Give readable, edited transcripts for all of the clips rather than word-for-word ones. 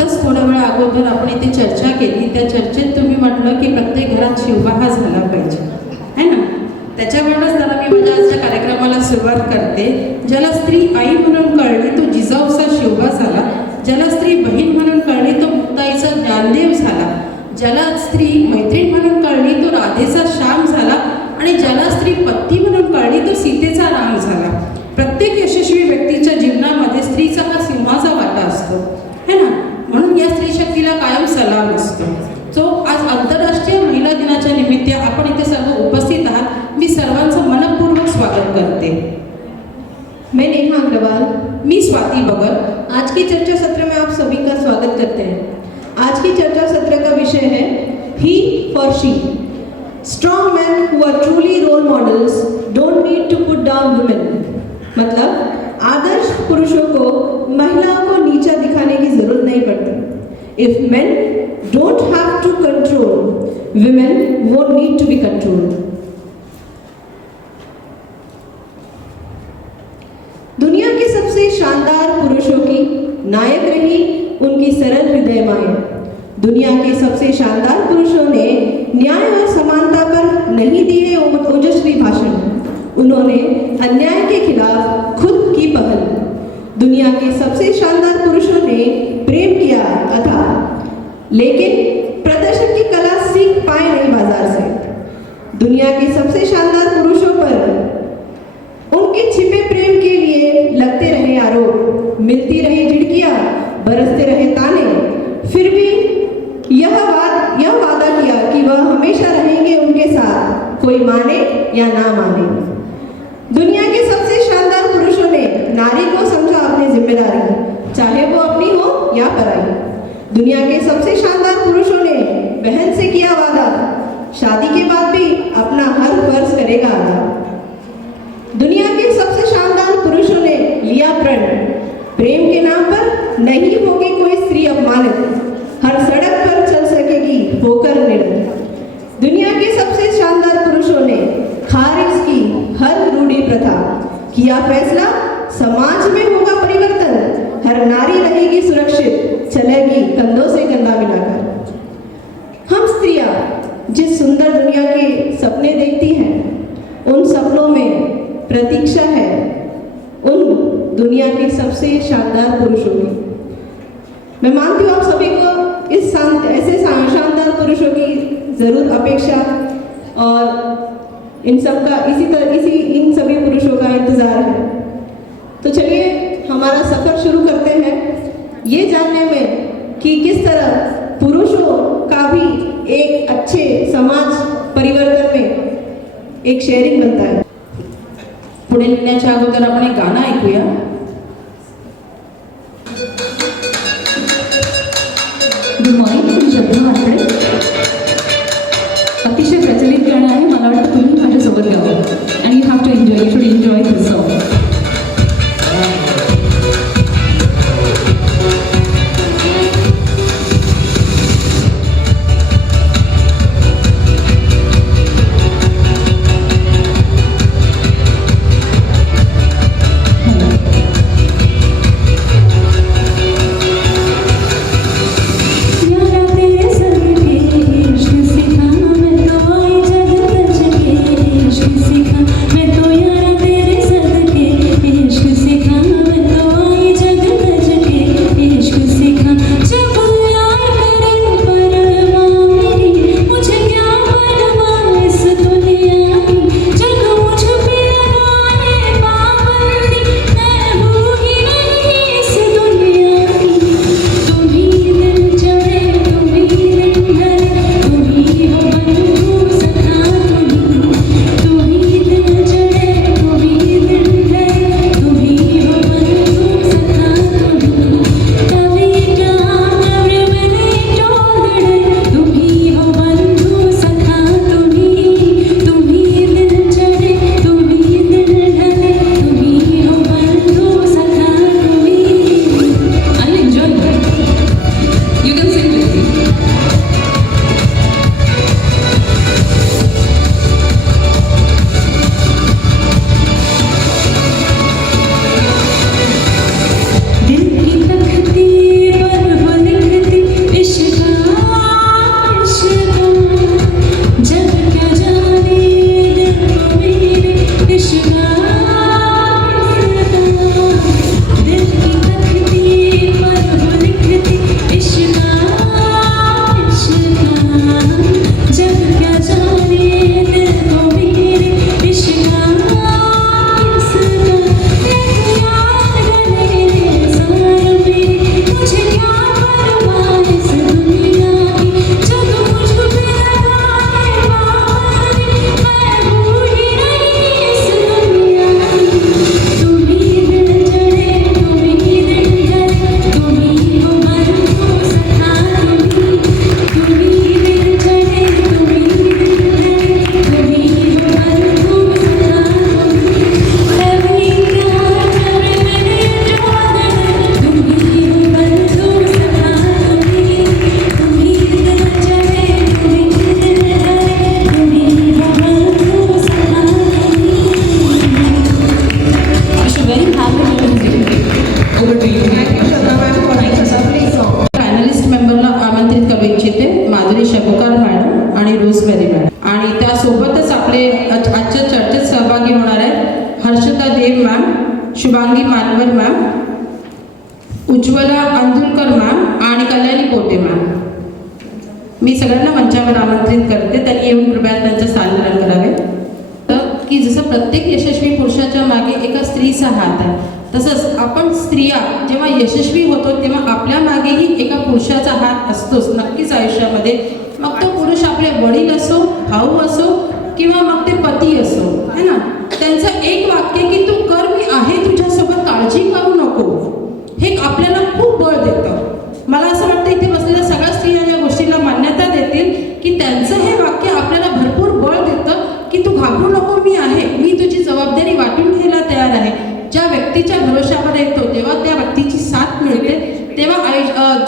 आत्ताच थोड्या वेळा अगोदर आपण इथे चर्चा केली. त्या चर्चेत तुम्ही म्हटलं की प्रत्येक घरात शिवबा हा झाला पाहिजे, है ना. त्याच्यामुळेच त्याला मी माझ्या आजच्या कार्यक्रमाला सुरुवात करते. ज्याला स्त्री आई म्हणून कळली तो जिजाऊचा शिवबा झाला. ज्याला स्त्री बहीण म्हणून कळली तो मुक्ताईचा ज्ञानदेव झाला. ज्याला स्त्री मैत्रीण म्हणून कळली तो राधेचा श्याम झाला. आणि ज्याला स्त्री पत्नी म्हणून कळली तो सीतेचा राम झाला. प्रत्येक यशस्वी व्यक्तीच्या जीवनामध्ये स्त्रीचा हा सिंहाचा वाटा असतो, है ना. म्हणून या स्त्री शक्तीला कायम सलाम असतो. सो आज आंतरराष्ट्रीय महिला दिनाच्या निमित्त आपण इथे सर्व उपस्थित आहात. मी सर्वांचं मनपूर्वक स्वागत करते. मैं नेहा अग्रवाल, मी स्वाती भगत. आज की चर्चा सत्र में आप सभी का स्वागत करते हैं. आज की चर्चा सत्र का विषय है ही for she. Strong man who are truly role models don't need to put down women. मतलब आदर्श पुरुषों को महिलाओं को नीचा दिखाने की जरूरत नहीं पड़ती. If men don't have to control women won't need to be controlled. दुनिया के सबसे शानदार पुरुषों की नायक रही उनकी सरल हृदय माएं. दुनिया के सबसे शानदार पुरुषों ने न्याय और समानता पर नहीं दिए ओजस्वी भाषण. उन्होंने अन्याय के खिलाफ खुद की पहल. दुनिया के सबसे शानदार पुरुषों ने प्रेम किया अथा, लेकिन प्रदर्शन की कला सीख पाए नहीं बाजार से. दुनिया के सबसे शानदार पुरुषों पर उनके छिपे प्रेम के लिए लगते रहे आरोप, मिलती रही झिड़कियां, बरसते रहे ताने. फिर भी यह वादा किया कि वह हमेशा रहेंगे उनके साथ, कोई माने या ना माने. दुनिया के सबसे शानदार पुरुषों ने नारी को समझा अपनी जिम्मेदारी, चाहे वो अपनी हो या पराई. दुनिया के सबसे शानदार पुरुषों ने बहन से किया वादा, शादी के बाद भी अपना हर फर्ज करेगा अदा. दुनिया के सबसे शानदार पुरुषों ने लिया प्रण, प्रेम के नाम पर नहीं होगी कोई स्त्री अपमानित, हर सड़क पर चल सकेगी होकर निडर. दुनिया के सबसे शानदार पुरुषों ने खारिज की हर रूढ़ी प्रथा, किया फैसला समाज में होगा परिवर्तन, हर नारी रहेगी सुरक्षित, चलेगी कंधों से कंधा मिलाकर. हम स्त्रियां जिस सुंदर दुनिया के सपने देखती हैं, उन सपनों में प्रतीक्षा है उन दुनिया के सबसे शानदार पुरुषों की. मैं मानती हूँ आप सभी को इस ऐसे शानदार पुरुषों की जरूर अपेक्षा और इन सभी पुरुषों का इंतजार है. तो चलिए हमारा सफर शुरू करते हैं, ये जानने में कि किस तरह पुरुषों का भी एक अच्छे समाज परिवर्तन में एक शेयरिंग बनता है. पुढे नेण्याच्या अगोदर आपण एक गाणं ऐकूया. Good morning. तुम्ही श्रद्धा वाटते. अतिशय प्रचलित गाणं आहे. मला वाटतं तुम्ही माझ्यासोबत गावं. And you have to enjoy. You should enjoy this song. Golkar madam आणि रोजमेरी मॅडम, आणि त्यासोबतच आपले आजच्या चर्चेत सहभागी होणार आहेत Harshada Dev ma'am, Shubhangi Manwar ma'am, Ujjwala Andurkar ma'am आणि कल्याणी पोटे मॅम. मी सगळ्यांना मंचावर आमंत्रित करते, त्यांनी येऊन कृपया त्यांचं स्थानग्रहण करावे. तर की जसं प्रत्येक यशस्वी पुरुषाच्या मागे एका स्त्रीचा हात आहे, तसंच आपण स्त्रिया जेव्हा यशस्वी होतो तेव्हा आपल्या मागेही एका पुरुषाचा हात असतोच नक्कीच आयुष्यामध्ये. मग तो पुरुष आपले वडील असो, भाऊ असो किंवा मग ते पती असो, है ना. त्यांचं एक वाक्य की तू कर, मी आहे तुझ्यासोबत, काळजी करू नको, हे आपल्याला खूप बळ देतं. मला असं वाटतं इथे बसलेल्या सगळ्या स्त्रिया या गोष्टीला मान्यता देतील की त्यांचं हे वाक्य आपल्याला भरपूर बळ देतं की तू घाबरू नको, मी आहे, मी तुझी जबाबदारी वाटून घ्यायला तयार आहे. ज्या व्यक्तीच्या भरोशावर येतो तेव्हा त्या व्यक्तीची साथ मिळते, तेव्हा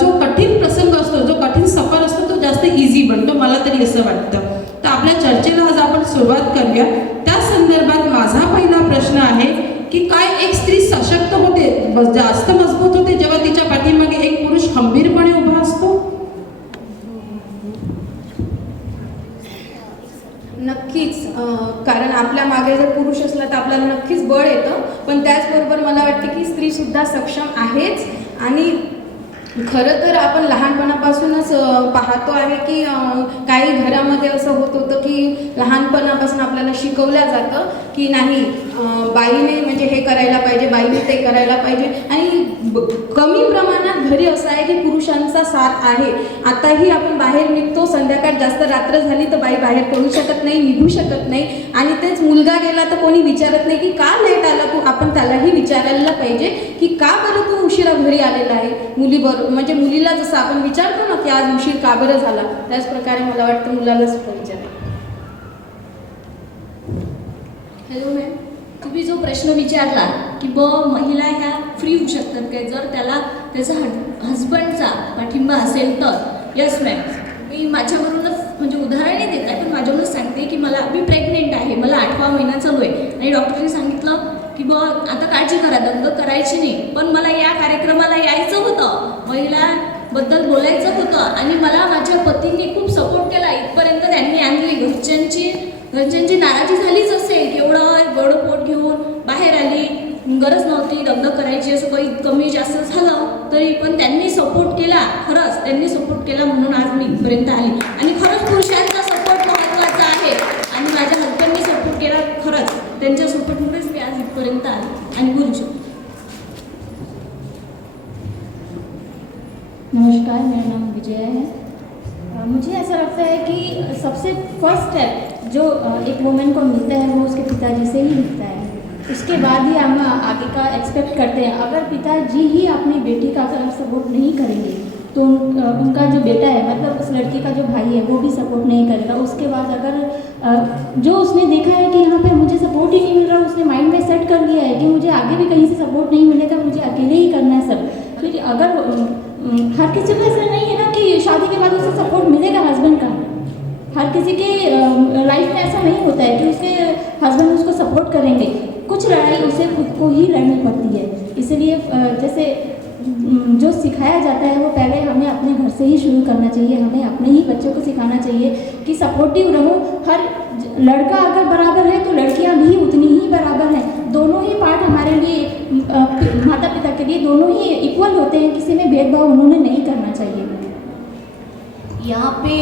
जो कठीण प्रसंग असतो, जो कठीण सफर असतो तो जास्त इझी बनतो, मला तरी असं वाटतं. तर आपल्या चर्चेला आज आपण सुरुवात करूया. त्या संदर्भात माझा पहिला प्रश्न आहे की काय एक स्त्री सशक्त होते, जास्त मजबूत होते जेव्हा तिच्या पाठीमागे एक पुरुष खंबीरपणे उभा असतो? नक्कीच, कारण आपल्या मागे जर पुरुष असला तर आपल्याला नक्कीच बळ येतं. पण त्याचबरोबर मला वाटते की स्त्रीसुद्धा सक्षम आहेच. आणि खरं तर आपण लहानपणापासूनच पाहतो आहे की काही घरामध्ये असं होत होतं की लहानपणापासून आपल्याला शिकवलं जातं की नाही, बाईने म्हणजे हे करायला पाहिजे, बाईने ते करायला पाहिजे. आणि कमी प्रमाणात घरी असं आहे की पुरुषांचा साथ आहे. आताही आपण बाहेर निघतो, संध्याकाळ जास्त रात्र झाली तर बाई बाहेर पडू शकत नाही, निघू शकत नाही. आणि तेच मुलगा गेला तर कोणी विचारत नाही की का लेट आला तू. आपण त्यालाही विचारायला पाहिजे की का बरं तू उशिरा घरी आलेला आहे. मुलीबरोबर म्हणजे मुलीला जसं आपण विचारतो ना की आज उशीर का बरं झाला, त्याच प्रकारे मला वाटतं मुलाला सुद्धा विचारायला. हॅलो मॅम, तुम्ही जो प्रश्न विचारला की महिला ह्या फ्री होऊ शकतात काय जर त्याला त्याचा हजबंडचा पाठिंबा असेल तर? यस मॅम, मी माझ्यावरूनच म्हणजे उदाहरण नाही देत आहे पण माझ्यावरूनच सांगते की मी प्रेग्नेंट आहे, मला 8वा महिना चालू आहे आणि डॉक्टरने सांगितलं की आता काळजी करा, दंग करायची नाही. पण मला या कार्यक्रमाला यायचं होतं, महिलांबद्दल बोलायचं होतं आणि मला माझ्या पतींनी खूप सपोर्ट केला. इथपर्यंत त्यांनी आणली. घरच्यांची नाराजी झालीच असेल, एवढं गोडं पोट घेऊन बाहेर आली, गरज नव्हती दंग करायची, असं काही कमी जास्त झालं तरी पण त्यांनी सपोर्ट केला. खरंच त्यांनी सपोर्ट केला म्हणून आज मी इथपर्यंत आली. आणि खरंच पुरुषांचा सपोर्ट महत्त्वाचा आहे आणि माझ्या हजबंडनी सपोर्ट केला. खरंच त्यांच्या सपोर्टमुळेच मी आज इथपर्यंत आली आणि बोलू शकतो. नमस्कार, मेरा नाम विजय है. मुझे ऐसा लगता है कि सबसे फर्स्ट स्टेप जो एक वुमेन को मिलता है वो उसके पिताजी से ही मिलता है. उसके बाद ही हम आगे का एक्सपेक्ट करते हैं. अगर पिताजी ही अपनी बेटी का अगर सपोर्ट नहीं करेंगे तो उनका जो बेटा है, मतलब उस लड़की का जो भाई है, वो भी सपोर्ट नहीं करेगा. उसके बाद अगर जो उसने देखा है कि यहाँ पे मुझे सपोर्ट ही नहीं मिल रहा, उसने माइंड में सेट कर लिया है कि मुझे आगे भी कहीं से सपोर्ट नहीं मिलेगा, मुझे अकेले ही करना है सब. फिर अगर हर किसी को ऐसा नहीं है ना कि शादी के बाद उसे सपोर्ट मिलेगा हस्बैंड का. हर किसी के लाइफ में ऐसा नहीं होता है कि उसके हस्बैंड उसको सपोर्ट करेंगे. कुछ लड़ाई उसे खुद को ही लड़नी पड़ती है. इसलिए जैसे जो सिखाया जाता है वो पहले हमें अपने घर से ही शुरू करना चाहिए. हमें अपने ही बच्चों को सिखाना चाहिए कि सपोर्टिव रहो. हर लड़का अगर बराबर है तो लड़कियां भी उतनी ही बराबर हैं. दोनों ही पार्ट हमारे लिए, माता पिता के लिए दोनों ही इक्वल होते हैं. किसी में भेदभाव उन्होंने नहीं करना चाहिए. यहाँ पे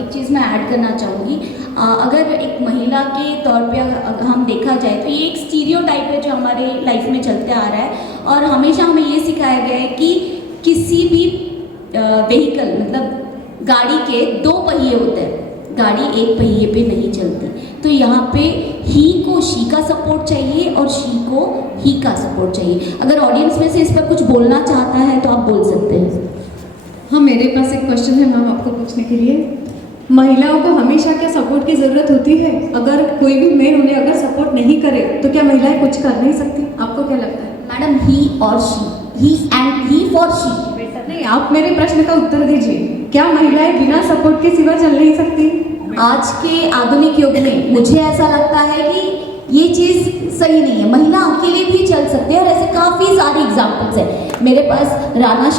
एक चीज़ मैं ऐड करना चाहूँगी. अगर एक महिला के तौर पे अगर हम देखा जाए तो ये एक स्टीरियोटाइप है जो हमारे लाइफ में चलते आ रहा है. और हमेशा हमें ये सिखाया गया है कि किसी भी व्हीकल मतलब गाड़ी के 2 पहिए होते हैं, गाड़ी एक पहिए पे नहीं चलती. तो यहाँ पे ही को शी का सपोर्ट चाहिए और शी को ही का सपोर्ट चाहिए. अगर ऑडियंस में से इस पर कुछ बोलना चाहता है तो आप बोल सकते हैं. हाँ, मेरे पास एक क्वेश्चन है मैम आपको पूछने के लिए. महिलाओं को हमेशा क्या सपोर्ट की ज़रूरत होती है? अगर कोई भी मेल उन्हें अगर सपोर्ट नहीं करे तो क्या महिलाएं कुछ कर नहीं सकती? आपको क्या लगता है? मैडम, ही और शी, ही एंड ही फॉर शी. नहीं, आप मेरे प्रश्न का उत्तर दीजिए. क्या महिलाएं बिना सपोर्ट के सिवा चल नहीं सकती? आज के आधुनिक युग में मुझे ऐसा लगता है कि ये चीज़ सही नहीं है. महिला अकेले भी चल सकते हैं और ऐसे काफ़ी सारे एग्जाम्पल्स हैं. मेरे पास राणा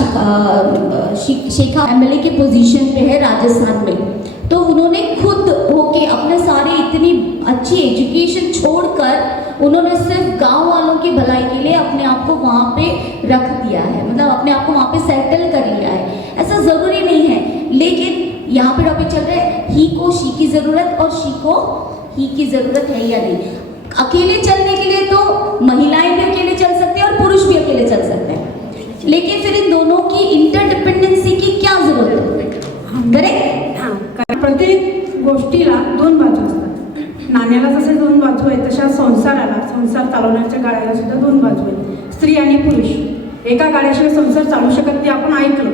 शेखा MLA की पोजीशन पे है राजस्थान में. अच्छी एजुकेशन छोड़कर उन्होंने सिर्फ गांव वालों की भलाई के लिए अपने आप को वहाँ पे रख दिया है, मतलब अपने आप को वहाँ पे सेटल कर लिया है। ऐसा ज़रूरी नहीं है, लेकिन यहाँ पे टॉपिक चल रहा है ही को शी की ज़रूरत और शी को ही की ज़रूरत है या नहीं। अकेले चलने के लिए तो महिलाएं भी अकेले चल सकती हैं और पुरुष भी अकेले चल सकते हैं, लेकिन फिर इन दोनों की इंटरडिपेंडेंसी की क्या ज़रूरत है? करेक्ट? प्रत्येक गोष्टीला दोन बाजू असतात। नाण्याला जसे दोन बाजू आहेत तशा संसार चालवण्याच्या गाड्याला सुद्धा दोन बाजू आहेत, स्त्री आणि पुरुष। एका गाड्याशिवाय संसार चालू शकत नाही आपण ऐकलं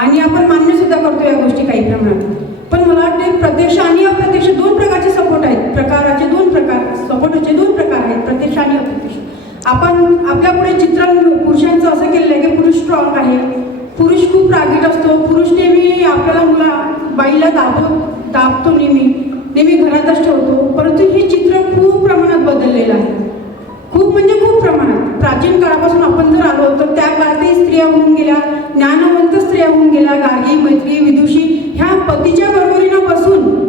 आणि आपण मान्य सुद्धा करतो या गोष्टी काही प्रमाणात। पण मला वाटते प्रत्यक्ष आणि अप्रत्यक्ष दोन प्रकारचे सपोर्ट आहेत, सपोर्टाचे दोन प्रकार आहेत, प्रत्यक्ष आणि अप्रत्यक्ष। आपण आपल्या पुढे चित्रण पुरुषांचं असं केलेलं आहे की पुरुष स्ट्रॉंग आहे, पुरुष खूप रागीट असतो, पुरुष नेहमी आपल्याला बाईला दाबतो, नेहमी घरातच ठेवतो। परंतु हे चित्र खूप प्रमाणात बदललेलं आहे, खूप म्हणजे खूप प्रमाणात। प्राचीन काळापासून आपण जर आलो तर त्या काळातही स्त्रिया होऊन गेल्या, ज्ञानवंत स्त्रिया होऊन गेल्या, गार्गी, मैत्री, विदुषी ह्या पतीच्या बरोबरीनं बसून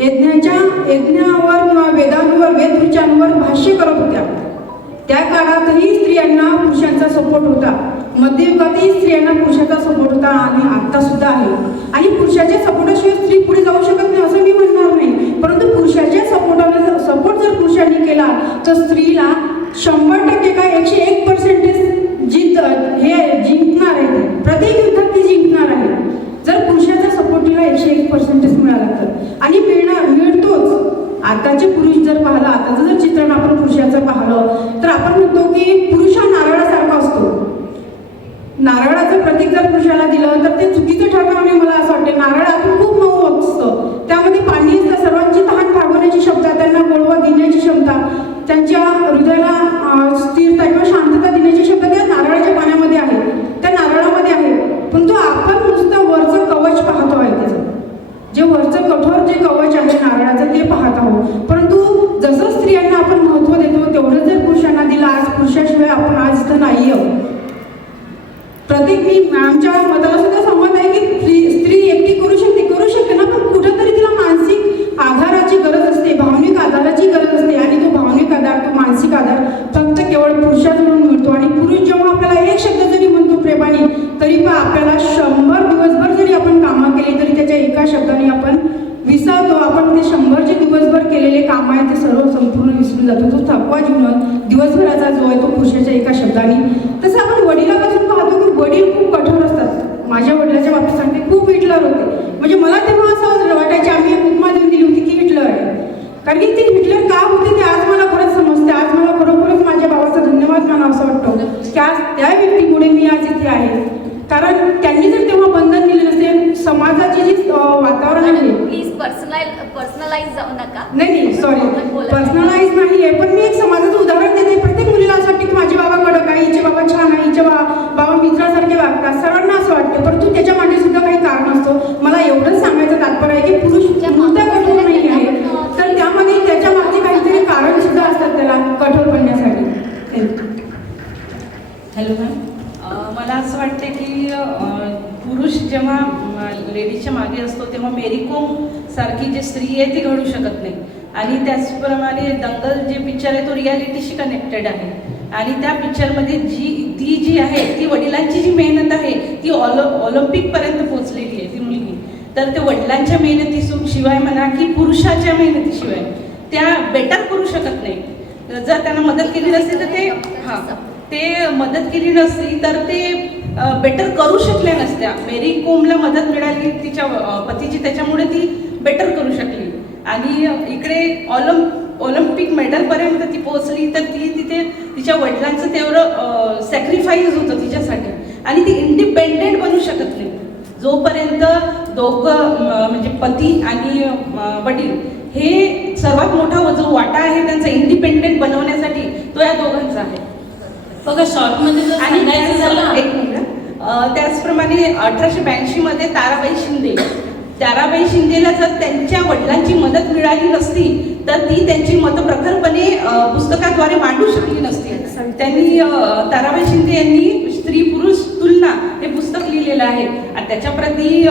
यज्ञावर किंवा वेदांवर, वेदऋचांवर भाष्य करत होत्या। त्या काळातही स्त्रियांना पुरुषांचा सपोर्ट होता, मध्ययुगातही स्त्रियांना पुरुषाचा सपोर्ट होता आणि आता सुद्धा आहे। आणि पुरुषाच्या सपोर्टाशिवाय स्त्री पुढे जाऊ शकत नाही असं मी म्हणणार नाही, परंतु पुरुषाच्या सपोर्ट जर पुरुषांनी केला तर स्त्रीला 100% का 101% जिंकणार आहे ती, प्रत्येक युद्धात ती जिंकणार आहे जर पुरुषाचा सपोर्ट तिला 101% मिळाला तर। आणि मिळतोच। आताचे पुरुष जर पाहिलं, आताचं जर चित्रण आपण पुरुषाचं पाहिलं तर आपण म्हणतो की पुरुष हा नारळासारखा असतो। नारळाचं प्रतीक जर पुरुषाला दिलं तर ते चुकीचं ठरणार नाही, मला असं वाटतं। नारळातून खूप मऊ असतं, त्यामध्ये पाणी असतं, सर्वांची तहान भागवण्याची क्षमता, त्यांना गोडवा देण्याची क्षमता, त्यांच्या हृदयाला स्थिरता किंवा शांतता देण्याची क्षमता त्या नारळाच्या पाण्यामध्ये आहे, त्या नारळामध्ये आहे। परंतु आपण नुसतं वरचं कवच पाहतो आहे, त्याचं जे वरचं कठोर जे कवच आहे नारळाचं ते पाहत आहोत। परंतु जसं स्त्रियांना आपण महत्त्व देतो तेवढं जर पुरुषांना दिलं, आज पुरुषाशिवाय आपण आज इथं नाही आहोत। मी आमच्या मताला सुद्धा सहमत आहे की स्त्री एकटी करू शकते ना, पण कुठेतरी तिला मानसिक आधाराची गरज असते, भावनिक आधाराची गरज असते। आणि तो भावनिक आधार, तो मानसिक आधार फक्त केवळ पुरुषाकडून मिळतो। आणि पुरुष जेव्हा आपल्याला एक शब्द जरी म्हणतो प्रेमाने, तरी पण आपल्याला 100 दिवसभर जरी आपण कामं केली तरी त्याच्या एका शब्दाने आपण विसरतो। आपण ते 100 जे दिवसभर केलेले काम आहे ते सर्व संपूर्ण विसरून जातो। तो थकवा जीवन दिवसभराचा जो आहे तो पुरुषाच्या एका शब्दाने। तसं आपण वडिलापासून पाहतो की वडील खूप कठोर असतात। माझ्या वडिलाच्या बाबतीत सांगते, खूप हिटलर होते, म्हणजे मला तेव्हा असं वाटायचे, आम्ही एक उपमा देऊन दिली होती की हिटलर आहे, कारण की ते हिटलर का होते ते आज मला खरंच समजते। आज मला खरोखरच माझ्या बाबाचा धन्यवाद मानावा असं वाटतं की आज त्या व्यक्तीमुळे मी आज इथे आहे, कारण त्यांनी जर तेव्हा बंधन दिले नसेल, समाजाचे जे वातावरण आहे, प्लीज पर्सनलाइज जाऊ नका। नाही सॉरी, पर्सनलाइज नाही आहे, पण मी एक समाजाचं उदाहरण देते। प्रत्येक मुलीला असं वाटतं की माझे बाबा कडक आहे, हिचे बाबा छान आहे, हिचे बाबा मित्रासारखे वागतात, सर्वांना असं वाटतं, परंतु त्याच्या मागे सुद्धा काही कारण असतो। मला एवढंच सांगायचं तात्पर्य आहे की पुरुष नुसता कठोर नाही आहे, तर त्यामध्ये त्याच्या मागे काहीतरी कारण सुद्धा असतात त्याला कठोर बनण्यासाठी। हॅलो मॅम, मला असं वाटते की पुरुष जेव्हा लेडीजच्या मागे असतो तेव्हा मेरी कोम सारखी जी स्त्री आहे ती घडू शकत नाही। आणि त्याचप्रमाणे दंगल जे पिक्चर आहे तो रियालिटीशी कनेक्टेड आहे आणि त्या पिक्चरमध्ये ती जी आहे ती वडिलांची जी मेहनत आहे ती ऑलिम्पिकपर्यंत पोहोचलेली आहे ती मुलगी। तर ते वडिलांच्या मेहनतीशिवाय म्हणा की पुरुषाच्या मेहनतीशिवाय त्या बेटर करू शकत नाही। जर त्यांना मदत केली नसती तर ते मदत केली नसती तर ते बेटर करू शकल्या नसत्या। मेरी कोमला मदत मिळाली तिच्या पतीची, त्याच्यामुळे ती बेटर करू शकली आणि इकडे ऑलिम्पिक मेडलपर्यंत ती पोहोचली। तर ती तिथे तिच्या वडिलांचं तेवढं सॅक्रिफाईस होतं तिच्यासाठी आणि ती इंडिपेंडेंट बनू शकत नाही जोपर्यंत दोघं म्हणजे पती आणि वडील हे सर्वात मोठा जो वाटा आहे त्यांचा इंडिपेंडेंट बनवण्यासाठी तो या दोघांचा आहे। बघा शॉर्टमध्ये जर सांगायचं झालं, एक मिनिट, त्याचप्रमाणे 1882 मध्ये ताराबाई शिंदेला जर त्यांच्या वडिलांची मदत मिळाली नसती तर ती त्यांची मतं प्रखरपणे पुस्तकाद्वारे मांडू शकली नसती। त्यांनी ताराबाई शिंदे यांनी स्त्री पुरुष तुलना हे पुस्तक लिहिलेलं आहे आणि त्याच्याप्रती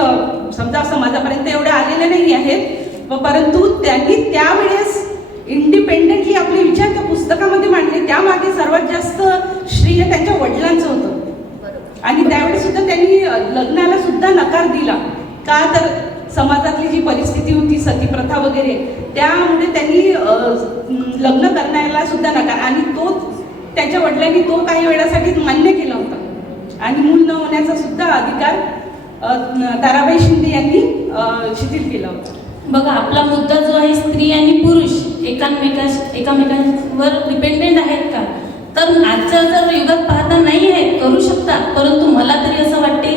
समजा समाजापर्यंत एवढे आलेले नाही आहेत, परंतु त्यांनी त्यावेळेस इंडिपेंडेंटली आपले विचार त्या पुस्तकामध्ये मांडले, त्यामागे सर्वात जास्त श्रेय त्यांच्या वडिलांचं होतं. आणि त्यावेळेस सुद्धा त्यांनी लग्नाला सुद्धा नकार दिला. का तर समाजातली जी परिस्थिती होती, सतीप्रथा वगैरे, त्यामुळे त्यांनी लग्न करण्याला सुद्धा नकार, आणि तो त्यांच्या वडिलांनी तो काही वेळासाठी मान्य केला होता. आणि मूल न होण्याचा सुद्धा अधिकार ताराबाई शिंदे यांनी शिथिल केला होता. बघा, आपला मुद्दा जो आहे, स्त्री आणि पुरुष एकामेकांवर डिपेंडेंट आहेत का, तर आजच्या जर युगात पाहता नाही आहेत, करू शकतात. परंतु मला तरी असं वाटते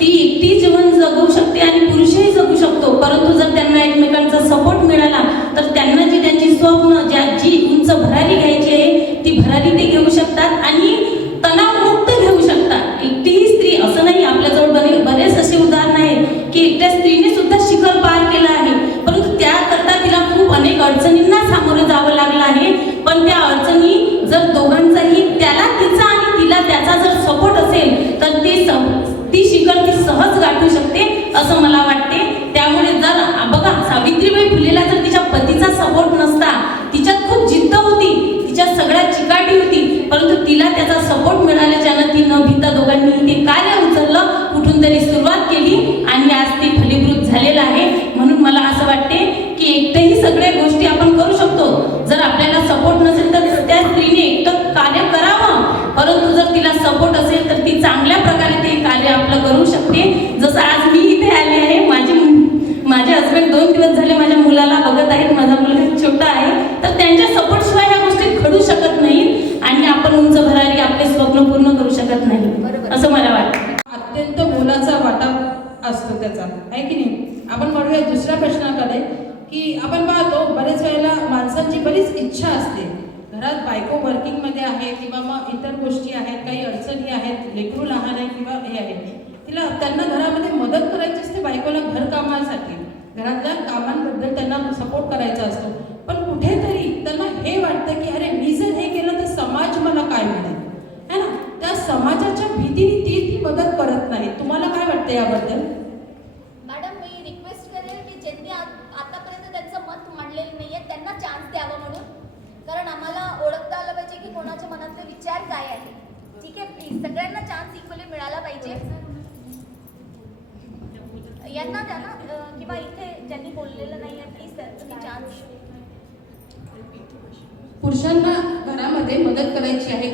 ती एकटी जीवन जगू शकते आणि पुरुषही जगू शकतो. परंतु जर त्यांना एकमेकांचा सपोर्ट मिळाला तर त्यांना जी त्यांची स्वप्न, जी उंच भरारी घ्यायची आहे ती भरारी ते घेऊ शकतात आणि तणावमुक्त घेऊ शकतात. एकटीही स्त्री असं नाही, आपल्याजवळ बरेच असे उदाहरण आहेत की एकट्या स्त्रीने सुद्धा शिखर पार केलं आहे, परंतु त्याकरता तिला खूप अनेक अडचणींना सामोरं जावं लागलं आहे. पण त्या अडचणी जर दोघांचाही, त्याला तिचा आणि तिला त्याचा जर सपोर्ट असेल तर ती शिखर ती सहज गाठू शकते असं मला वाटते. त्यामुळे जर बघा, सावित्रीबाई फुलेला जर तिच्या पतीचा सपोर्ट नसता, तिच्यात खूप जिद्द होती, तिच्यात सगळ्यात चिकाटी होती, परंतु तिला त्याचा सपोर्ट मिळाल्याच्यानं ती न भिता दोघांनी ते कार्य उचललं, कुठून तरी सुरुवात केली आणि आज ते फलीभूत झालेलं आहे. म्हणून मला असं वाटते की एकटेही सगळ्या गोष्टी आपण करू शकतो. जर आपल्याला सपोर्ट नसेल तर त्या स्त्रीने एकटं कार्य करावं, परंतु जर तिला सपोर्ट असेल तर ती चांगल्या प्रकारे ते कार्य आपलं करू शकते. जसं आज मी इथे आली आहे, माझे हस्बंड 2 दिवस झाले माझ्या मुलाला बघत आहेत, माझा मुलगा छोटा आहे, तर त्यांच्या सपोर्टशिवाय ह्या गोष्टी घडू शकत नाहीत आणि आपण उंच भरारी आपले स्वप्न पूर्ण करू शकत नाही असं मला वाटतं. अत्यंत मोलाचा वाटा असतो त्याचा, आहे की नाही. आपण म्हणूया दुसऱ्या प्रश्नाकडे की आपण पाहतो बरेच वेळेला माणसांची बरीच इच्छा असते, घरात बायको वर्किंगमध्ये आहे किंवा मग इतर गोष्टी आहेत, काही अडचणी आहेत, लेकरू लहान आहे किंवा हे आहे, त्यांना घरामध्ये मदत करायची असते बायकोला घरकामासाठी, घरातल्या कामांबद्दल त्यांना सपोर्ट करायचा असतो. पण कुठेतरी त्यांना हे वाटतं की अरे मी जर हे केलं तर समाज मला काय म्हणेल, है ना. त्या समाजाच्या भीतीने ती मदत करत नाही. तुम्हाला काय वाटतं याबद्दल? मॅडम, मी रिक्वेस्ट करेल की ज्यांनी आतापर्यंत त्यांचं मत मांडलेलं नाही आहे त्यांना चान्स द्यावा, म्हणून कारण आम्हाला ओळखता आलं पाहिजे की कोणाच्या मनातले विचार काय आहे. ठीक आहे, प्लीज सगळ्यांना चान्स इक्वली मिळाला पाहिजे. यांना द्या ना, किंवा इथे ज्यांनी बोललेलं नाही आहे प्लीज त्यांना चान्स. पुरुषांना घरामध्ये मदत करायची आहे,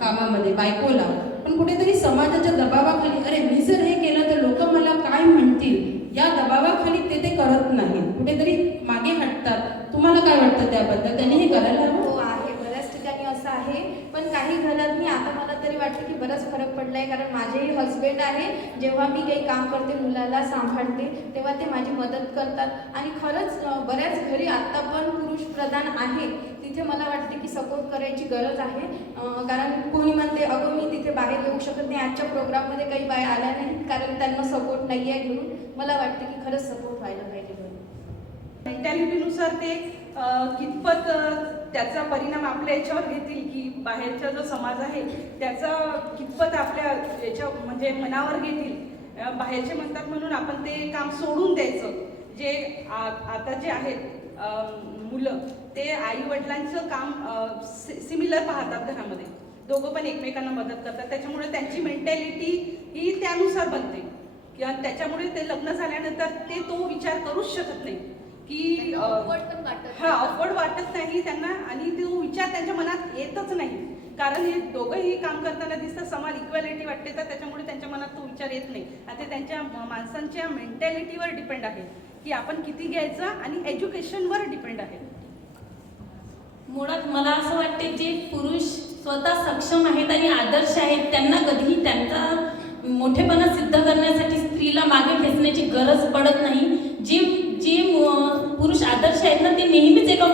कामामध्ये बायकोला, पण कुठेतरी समाजाच्या दबावाखाली अरे मी जर हे केलं तर लोक मला काय म्हणतील या दबावाखाली ते करत नाही, कुठेतरी मागे हटतात. तुम्हाला काय वाटतं त्याबद्दल? त्यांनी हे करायला हवं? हो आहे, बऱ्याच ठिकाणी असं आहे. पण काही घरांनी आता मला तरी वाटतं की बराच फरक पडला आहे, कारण माझेही हस्बंड आहे, जेव्हा मी काही काम करते, मुलाला सांभाळते, तेव्हा ते माझी मदत करतात. आणि खरंच बऱ्याच घरी आत्ता पण पुरुष प्रधान आहे, तिथे मला वाटते की सपोर्ट करायची गरज आहे. कारण कोणी म्हणते अगं मी तिथे बाहेर येऊ शकत नाही, आजच्या प्रोग्राममध्ये काही बाया आल्या नाहीत कारण त्यांना सपोर्ट नाही आहे. म्हणून मला वाटते की खरंच सपोर्ट व्हायला पाहिजे. मेंटॅलिटीनुसार ते कितपत त्याचा परिणाम आपल्या याच्यावर घेतील, की बाहेरचा जो समाज आहे त्याचा कितपत आपल्या याच्या म्हणजे मनावर घेतील. बाहेरचे म्हणतात म्हणून आपण ते काम सोडून द्यायचं. जे आता जे आहेत मुलं, ते आई वडिलांचं काम सिमिलर पाहतात घरामध्ये, दोघं पण एकमेकांना मदत करतात, त्याच्यामुळे त्यांची मेंटॅलिटी ही त्यानुसार बनते. किंवा त्याच्यामुळे ते लग्न झाल्यानंतर ते तो विचार करूच शकत नाही की ऑकवर्ड वाटत नाही त्यांना, आणि तो विचार त्यांच्या मनात येतच नाही. कारण हे दोघंही काम करताना दिसतं, समान इक्वॅलिटी वाटते, तर त्याच्यामुळे त्यांच्या मनात तो विचार येत नाही. आणि ते त्यांच्या माणसांच्या मेंटॅलिटीवर डिपेंड आहे की आपण किती घ्यायचं, आणि एज्युकेशनवर डिपेंड आहे. मुळात मला असं वाटते जे पुरुष स्वतः सक्षम आहेत आणि आदर्श आहेत त्यांना कधीही त्यांचा मोठेपणा सिद्ध करण्यासाठी स्त्रीला मागे खेचण्याची गरज पडत नाही. जे पुरुष आदर्श आहेत ना, ते नेहमीच एका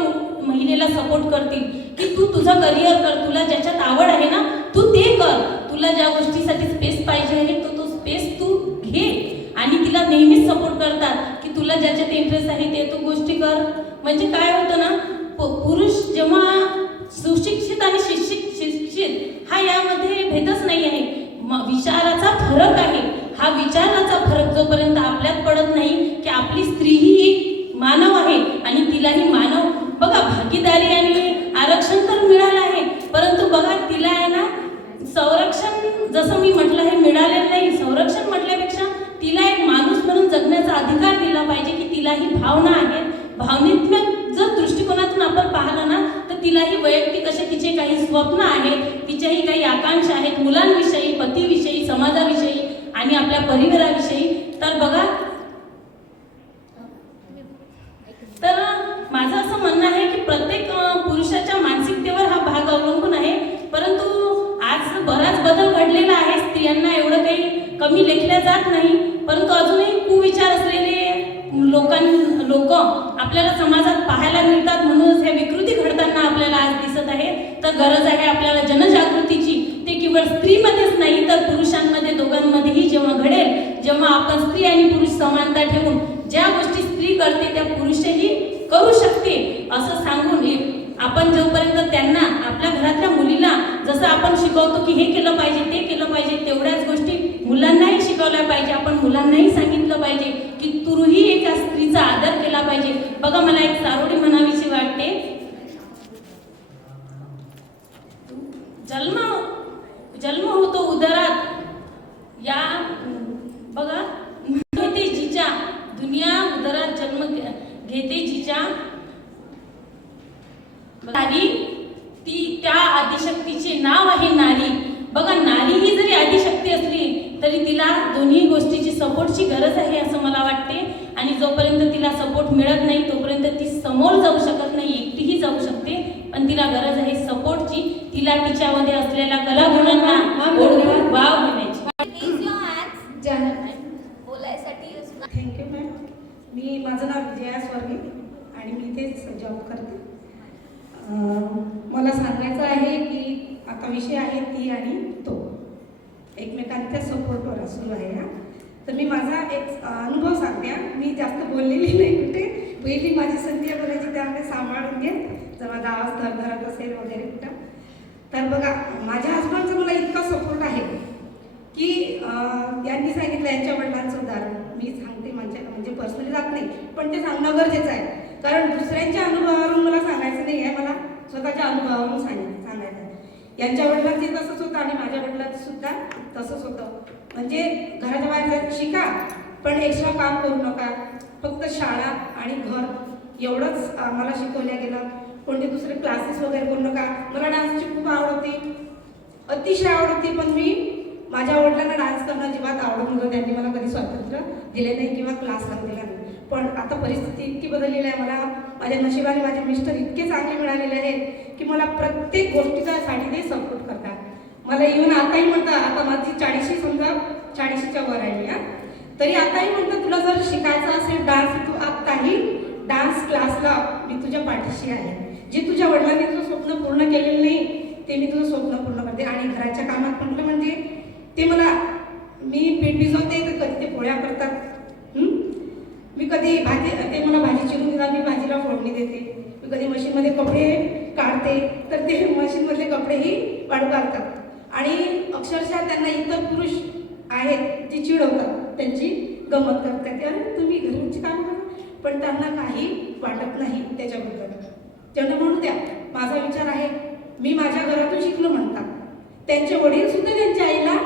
महिलेला सपोर्ट करतील की तू तुझं करिअर कर, तुला ज्याच्यात आवड आहे ना तू ते कर, तुला ज्या गोष्टीसाठी स्पेस पाहिजे आहे तो स्पेस तू घे, आणि तिला नेहमीच सपोर्ट करतात की तुला ज्याच्यात इंटरेस्ट आहे ते तू गोष्टी कर. म्हणजे काय होतं ना, पुरुष जेव्हा सुशिक्षित आणि शिक्षित हा यामध्ये भेदच नाही आहे, विचाराचा फरक आहे. हा विचाराचा फरक जोपर्यंत आपल्यात पडत नाही की आपली स्त्री ही एक मानव आहे आणि तिलाही मानव, बघा भागीदारी भावना आहेत, भावनिक जर दृष्टिकोनातून आपण पाहिलं ना तर तिलाही वैयक्तिक असे तिचे काही स्वप्न आहेत, तिच्याही काही आकांक्षा आहेत मुलांविषयी, पतीविषयी, समाजाविषयी आणि आपल्या परिवाराविषयी. तर बघा, तर माझं असं म्हणणं आहे की प्रत्येक पुरुषाच्या मानसिकतेवर हा भाग अवलंबून आहे. परंतु आज बराच बदल घडलेला आहे, स्त्रियांना एवढं काही कमी लेखल्या जात नाही. परंतु अजूनही कुविचार असलेले लोक आपल्याला समाजात पाहायला मिळतात. म्हणूनच ह्या विकृती घडताना आपल्याला आज दिसत आहे. तर गरज आहे आपल्याला जनजागृतीची. ते केवळ स्त्रीमध्येच नाही तर पुरुषांमध्ये, दोघांमध्येही जेव्हा घडेल, जेव्हा आपण स्त्री आणि पुरुष समानता ठेवून ज्या गोष्टी स्त्री करते त्या पुरुषही करू शकते असं सांगून आपण जोपर्यंत त्यांना, आपल्या घरातल्या मुलीला जसं आपण शिकवतो की हे केलं पाहिजे, ते केलं पाहिजे, तेवढ्याच गोष्टी मुलांनाही शिकवल्या पाहिजे. आपण मुलांनाही सांगितलं पाहिजे की तूही एका स्त्रीचा आदर केला पाहिजे. बघा, मला एक चारोळी म्हणावीशी वाटते. जन्म होतो उदरात, या बघा घेते जिच्या, दुनिया उदरात जन्म घेते जिच्या नारी, ती त्या आदिशक्तीचे नाव आहे नारी. बघा, नारी ही जरी आदिशक्ती असली तरी तिला दोन्ही गोष्टीची सपोर्टची गरज आहे असं मला वाटते. आणि जोपर्यंत तिला सपोर्ट मिळत नाही तोपर्यंत ती समोर जाऊ शकत नाही, एकटीही जाऊ शकते. पण तिला गरज आहे सपोर्टची, तिला तिच्यामध्ये असलेल्या कलागुणांना वाव देण्याची. बोलायसाठी थँक्यू मॅम. माझं नाव विजया स्वर्गे आणि मी इथेच जॉब करते. मला सांगायचं आहे की आता विषय आहे ती आणि तो, एकमेकांच्या सपोर्टवर सुरू आहे. तर मी माझा एक अनुभव सांगते. मी जास्त बोललेली नाही कुठे, पहिली माझी संधी आहे बोलायची, त्यामुळे सांभाळून घे जर माझा आवाज धरधरत असेल वगैरे कुठं. तर बघा, माझ्या हजबंडचा मला इतका सपोर्ट आहे की यांनी सांगितलं, यांच्या वडिलांचं उदाहरण मी सांगते, म्हणजे पर्सनली जात नाही पण ते सांगणं गरजेचं आहे. कारण दुसऱ्यांच्या अनुभवावरून मला सांगायचं नाही आहे, मला स्वतःच्या अनुभवावरून सांगायचं आहे. यांच्या वडिलांचे तसंच होतं आणि माझ्या वडिलांचं सुद्धा तसंच होतं. म्हणजे घराच्या बाहेर शिका पण एक्स्ट्रा काम करू नका, फक्त शाळा आणि घर एवढंच मला शिकवल्या गेलं. कोणते दुसरे क्लासेस वगैरे करू नका. मला डान्सची खूप आवड होती, अतिशय आवड होती. पण मी माझ्या वडिलांना डान्स करणं अजिबात आवडत नव्हतं. त्यांनी मला कधी स्वातंत्र्य दिले नाही किंवा क्लास दिला नाही. पण आता परिस्थिती इतकी बदललेली आहे, मला माझ्या नशिबाने माझे मिस्टर इतके चांगले मिळालेले आहेत की मला प्रत्येक गोष्टीसाठी ते सपोर्ट करतात. मला इव्हन आताही म्हणतात, आता माझी 40 समजा 40च्या वर आहे मी, तरी आताही म्हणतात तुला जर शिकायचं असेल डान्स, तू आत्ताही डान्स क्लासला मी तुझ्या पाठीशी आहे. जे तुझ्या वडिलांनी तुझं स्वप्न पूर्ण केलेलं नाही ते मी तुझं स्वप्न पूर्ण करते. आणि घराच्या कामात म्हटलं म्हणजे ते मला, मी पीठ भिजवते तर कधी ते पोळ्या करतात, मी कधी भाजी, ते मला भाजी चिरून देतात, मी भाजीला फोडणी देते. मी कधी मशीनमध्ये कपडे काढते तर ते मशीनमधले कपडेही वाळू काढतात. आणि अक्षरशः त्यांना इतर पुरुष आहेत ते चिडवतात, त्यांची गंमत करतात, अरे तुम्ही घरची काम करा, पण त्यांना काही वाटत नाही त्याच्याबद्दल. त्यांना म्हणू द्या, माझा विचार आहे, मी माझ्या घरातून शिकलो म्हणतात. त्यांचे वडील सुद्धा त्यांच्या आईला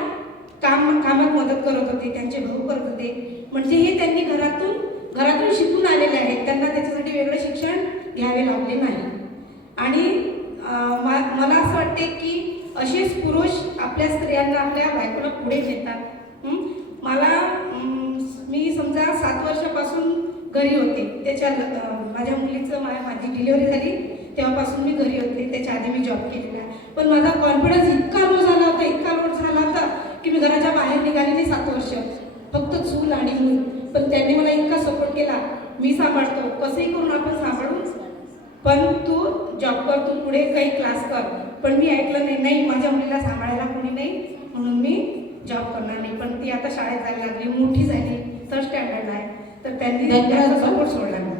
कामात मदत करत होते, त्यांचे भाऊ करत होते. म्हणजे हे त्यांनी घरातून शिकून आलेले आहेत, त्यांना त्याच्यासाठी वेगळं शिक्षण घ्यावे लागले नाही. आणि मला असं वाटते की असेच पुरुष आपल्या स्त्रियांना, आपल्या बायकोला पुढे नेतात. मी समजा 7 वर्षापासून घरी होते, त्याच्या माझ्या मुलीचं माझी डिलिव्हरी झाली तेव्हापासून मी घरी होते, त्याच्या आधी मी जॉब केलेला आहे. पण माझा कॉन्फिडन्स इतका लो झाला होता की मी घराच्या बाहेर निघाली नाही 7 वर्ष, फक्त चूल आणि मूल. पण त्यांनी मला इतका सपोर्ट केला, मी सांभाळतो, कसंही करून आपण सांभाळू, पण तू जॉब कर, तू पुढे काही क्लास कर. पण मी ऐकलं नाही, माझ्या मुलीला सांभाळायला कोणी नाही म्हणून मी जॉब करणार नाही. पण ती आता शाळेत जायला लागली, मोठी झाली, 3rd स्टँडर्डला आहे, तर त्यांनी त्यांचा सपोर्ट सोडला नाही.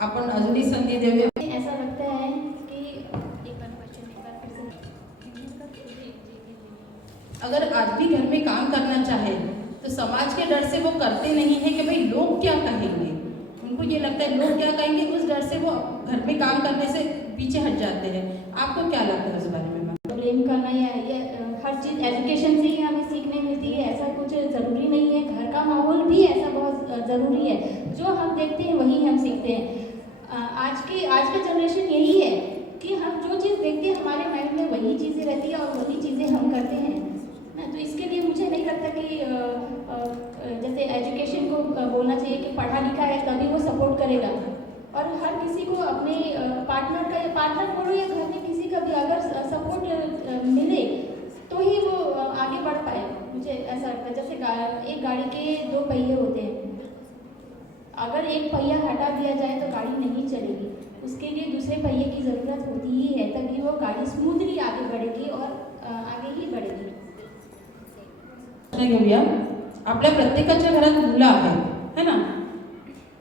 आपण अजूनही संधी देऊया. ऐसा लगता है कि अगर आदमी घर में काम करना चाहे तो समाज के डर से वो करते नहीं है कि भाई लोग क्या कहेंगे. उनको ये लगता है लोग क्या कहेंगे, उस डर से वो घर में काम करने से पीछे हट जाते हैं. आपको क्या लगता है उस बारे में? ब्लेम करना या हर चीज़ एजुकेशन से ही हमें सीखने मिलती है, ऐसा कुछ ज़रूरी नहीं है. घर का माहौल भी ऐसा बहुत ज़रूरी है, जो हम देखते हैं वही हम सीखते हैं. आज का जनरेशन यही है कि हम जो चीज़ देखते हैं हमारे माइंड में वही चीज़ें रहती है और वही चीज़ें हम करते हैं ना। तो इसके लिए मुझे नहीं लगता कि जैसे एजुकेशन को बोलना चाहिए कि पढ़ा लिखा है तभी वो सपोर्ट करेगा, और हर किसी को अपने पार्टनर बोलो या घर में किसी का भी अगर सपोर्ट मिले तो ही वो आगे बढ़ पाए। मुझे ऐसा लगता है जैसे एक गाड़ी के 2 पहिए होते हैं, अगर एक पहिया हटा दिया जाए तो गाड़ी नहीं चलेगी, उसके लिए दूसरे पहिए की ज़रूरत होती ही है, तभी वो गाड़ी स्मूथली आगे बढ़ेगी और आगे ही बढ़ेगी। घेऊया, आपल्या प्रत्येकाच्या घरात मुलं आहेत है ना,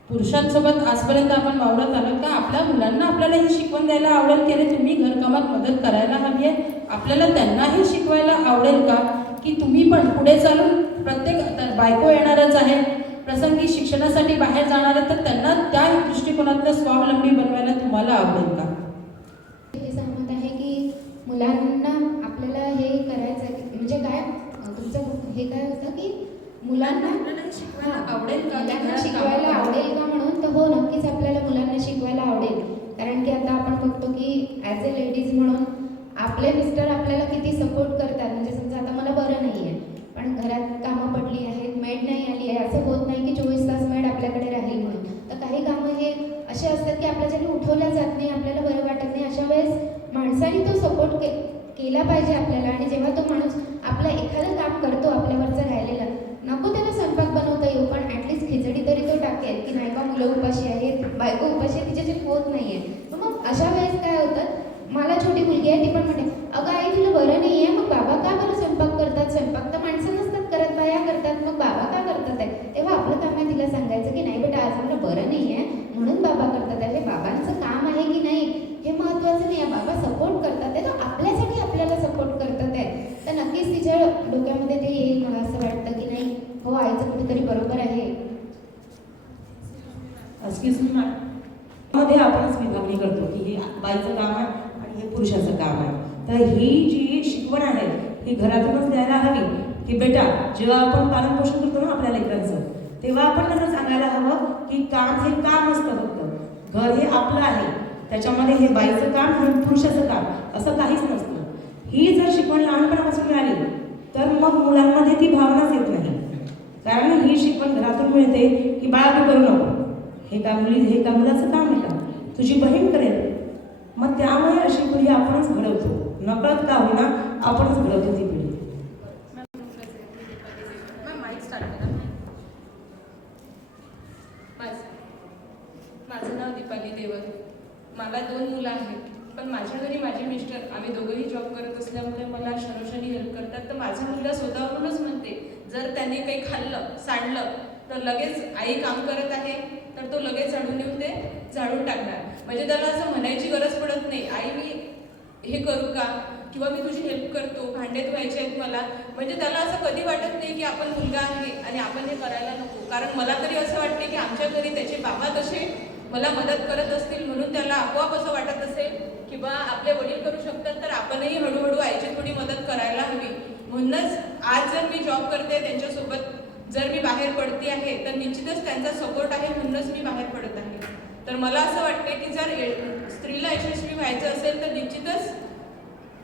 पुरुषांसोबत आजपर्यंत आपण वावरत आलो का आपल्या मुलांना आपल्याला ही शिकवण द्यायला आवडेल की अरे तुम्ही घरकामात मदत करायला हवी आहे, आपल्याला त्यांनाही शिकवायला आवडेल का की तुम्ही पण पुढे चालून प्रत्येक बायको येणारच आहे, प्रसंगी शिक्षणासाठी बाहेर जाणार तर त्यांना त्या दृष्टिकोनातनं स्वावलंबी बनवायला तुम्हाला आवडेल का? हे सहमत आहे की मुलांना आपल्याला हे करायचं म्हणजे काय तुमचं हे काय होतं की मुलांना शिकवायला आवडेल का? मुलांना शिकवायला आवडेल का म्हणून, तर हो नक्कीच आपल्याला मुलांना शिकवायला आवडेल, कारण की आता आपण बघतो की ॲज अ लेडीज म्हणून आपले मिस्टर आपल्याला किती सपोर्ट करतात. म्हणजे समजा आता मला बरं नाही आहे पण घरात कामं पडली आहेत, मेड नाही आली आहे, असं होत नाही की 24 तास मेड आपल्याकडे राहील म्हणून, तर काही कामं हे असे असतात की आपल्याच्याने उठवल्या जात नाही, आपल्याला बरं वाटत नाही, अशा वेळेस माणसाने तो सपोर्ट केला पाहिजे आपल्याला. आणि जेव्हा तो माणूस आपलं एखादं काम करतो आपल्यावरचं राहिलेलं, नको त्याला स्वयंपाक बनवता येऊ पण ॲटलिस्ट खिचडी तरी तो टाकेल की नाही का मुलं उपाशी आहेत, बायको उपाशी आहे, तिच्याचे होत नाही आहे. मग अशा वेळेस काय होतं, मला छोटी मुलगी आहे ती पण म्हणते अगं आई तुला बरं नाही आहे, मग बाबा का बरं स्वयंपाक करतात, स्वयंपाक तर माणसं नसतात करत, बाया करतात, मग बाबा का करतात आहे. तेव्हा आपलं काम आहे तिला सांगायचं की नाही बेटा आज मला बरं नाही आहे म्हणून बाबा करतात आहे. बाबांचं काम आहे की नाही हे महत्त्वाचं नाही आहे, बाबा सपोर्ट करतात आहे तर आपल्यासाठी आपल्याला सपोर्ट करतात आहे, तर नक्कीच तिच्या डोक्यामध्ये ते येईल. मला असं वाटतं की नाही हो आईचं कुठेतरी बरोबर आहे. मध्ये आपणच विभागणी करतो की हे बाईचं काम आहे आणि हे पुरुषाचं काम आहे, तर ही जी शिकवण आहे ही घरातूनच द्यायला हवी की बेटा जेव्हा आपण पालनपोषण करतो ना आपल्या लेकरांचं तेव्हा आपण त्यांना सांगायला हवं की काम हे काम असतं, फक्त घर हे आपलं आहे, त्याच्यामध्ये हे बाईचं काम हे पुरुषाचं काम असं काहीच नसतं. ही जर शिकवण लहानपणापासून मिळाली तर मग मुलांमध्ये ती भावनाच येत नाही, कारण ही शिकवण घरातून मिळते की बाळा तू करू नको, हे का मुलाचं काम आहे का, तुझी बहीण करेल. मग त्यामुळे अशी पिढी आपणच घडवतो, नकळत का होईना आपणच घडवतो ती पिढी. माझं नाव दीपाली देवर. मला 2 मुलं आहेत, पण माझ्या घरी माझे मिस्टर आम्ही दोघंही जॉब करत असल्यामुळे मला क्षणोक्षणी हेल्प करतात. तर माझा मुलगा स्वतःवरूनच म्हणते जर त्याने काही खाल्लं सांडलं तर लगेच आई काम करत आहे तर तो लगेच झाडून येऊन ते झाडून टाकणार. म्हणजे त्याला असं म्हणायची गरज पडत नाही आई मी हे करू का किंवा मी तुझी हेल्प करतो, भांडे धुवायचे आहेत मला. म्हणजे त्याला असं कधी वाटत नाही की आपण मुलगा आहे आणि आपण हे करायला नको. कारण मला तरी असं वाटते की आमच्या घरी त्याचे बाबा तसे मला मदत करत असतील म्हणून त्याला आपोआप असं वाटत असेल की बा आपले वडील करू शकतात तर आपणही हळूहळू आईची थोडी मदत करायला हवी. म्हणूनच आज जर मी जॉब करते त्यांच्यासोबत जर मी बाहेर पडते आहे तर निश्चितच त्यांचा सपोर्ट आहे म्हणूनच मी बाहेर पडत आहे. तर मला असं वाटते की जर स्त्रीला यशस्वी व्हायचं असेल तर निश्चितच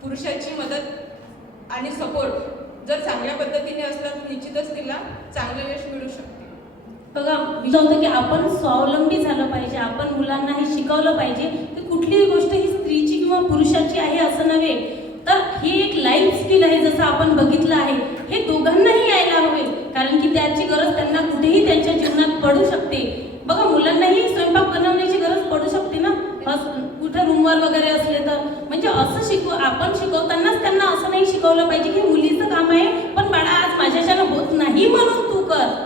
पुरुषाची मदत आणि सपोर्ट जर चांगल्या पद्धतीने असला तर निश्चितच तिला चांगलं यश मिळू शकते. बघा विचार होतं की आपण स्वावलंबी झालं पाहिजे, आपण मुलांना हे शिकवलं पाहिजे की कुठलीही गोष्ट ही स्त्रीची किंवा पुरुषाची आहे असं नव्हे, तर ही एक लाईफ स्किल आहे जसं आपण बघितलं आहे. हे दोघांनाही यायला हवे कारण की त्याची गरज त्यांना कुठेही त्यांच्या जीवनात पडू शकते. बघा मुलांनाही स्वयंपाक बनवण्याची गरज पडू शकते ना, कुठे रूमवर वगैरे असले तर. म्हणजे असं आपण शिकवतानाच त्यांना असं नाही शिकवलं पाहिजे की मुलीचं काम आहे पण बाळा आज माझ्याच्यानं होत नाही म्हणून तू कर.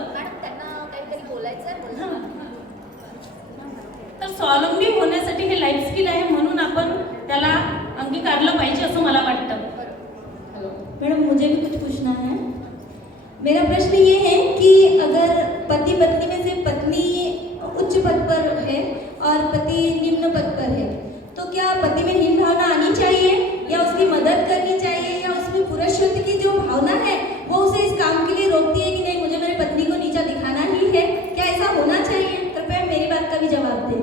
तर स्वावलंबी होण्यासाठी हे लाईफ स्किल आहे म्हणून आपण त्याला अंगीकारलं पाहिजे असं मला वाटतं. मैडम मुझे भी कुछ पूछना है. मेरा प्रश्न ये है कि अगर पति पत्नी में से पत्नी उच्च पद पर है और पति निम्न पद पर है तो क्या पति में हीन भावना आनी चाहिए या उसकी मदद करनी चाहिए या उसमें पुरुषत्व की जो भावना है वो उसे इस काम के लिए रोकती है कि नहीं मुझे मेरी पत्नी को नीचा दिखाना ही है, क्या ऐसा होना चाहिए? कृपया मेरी बात का भी जवाब दें.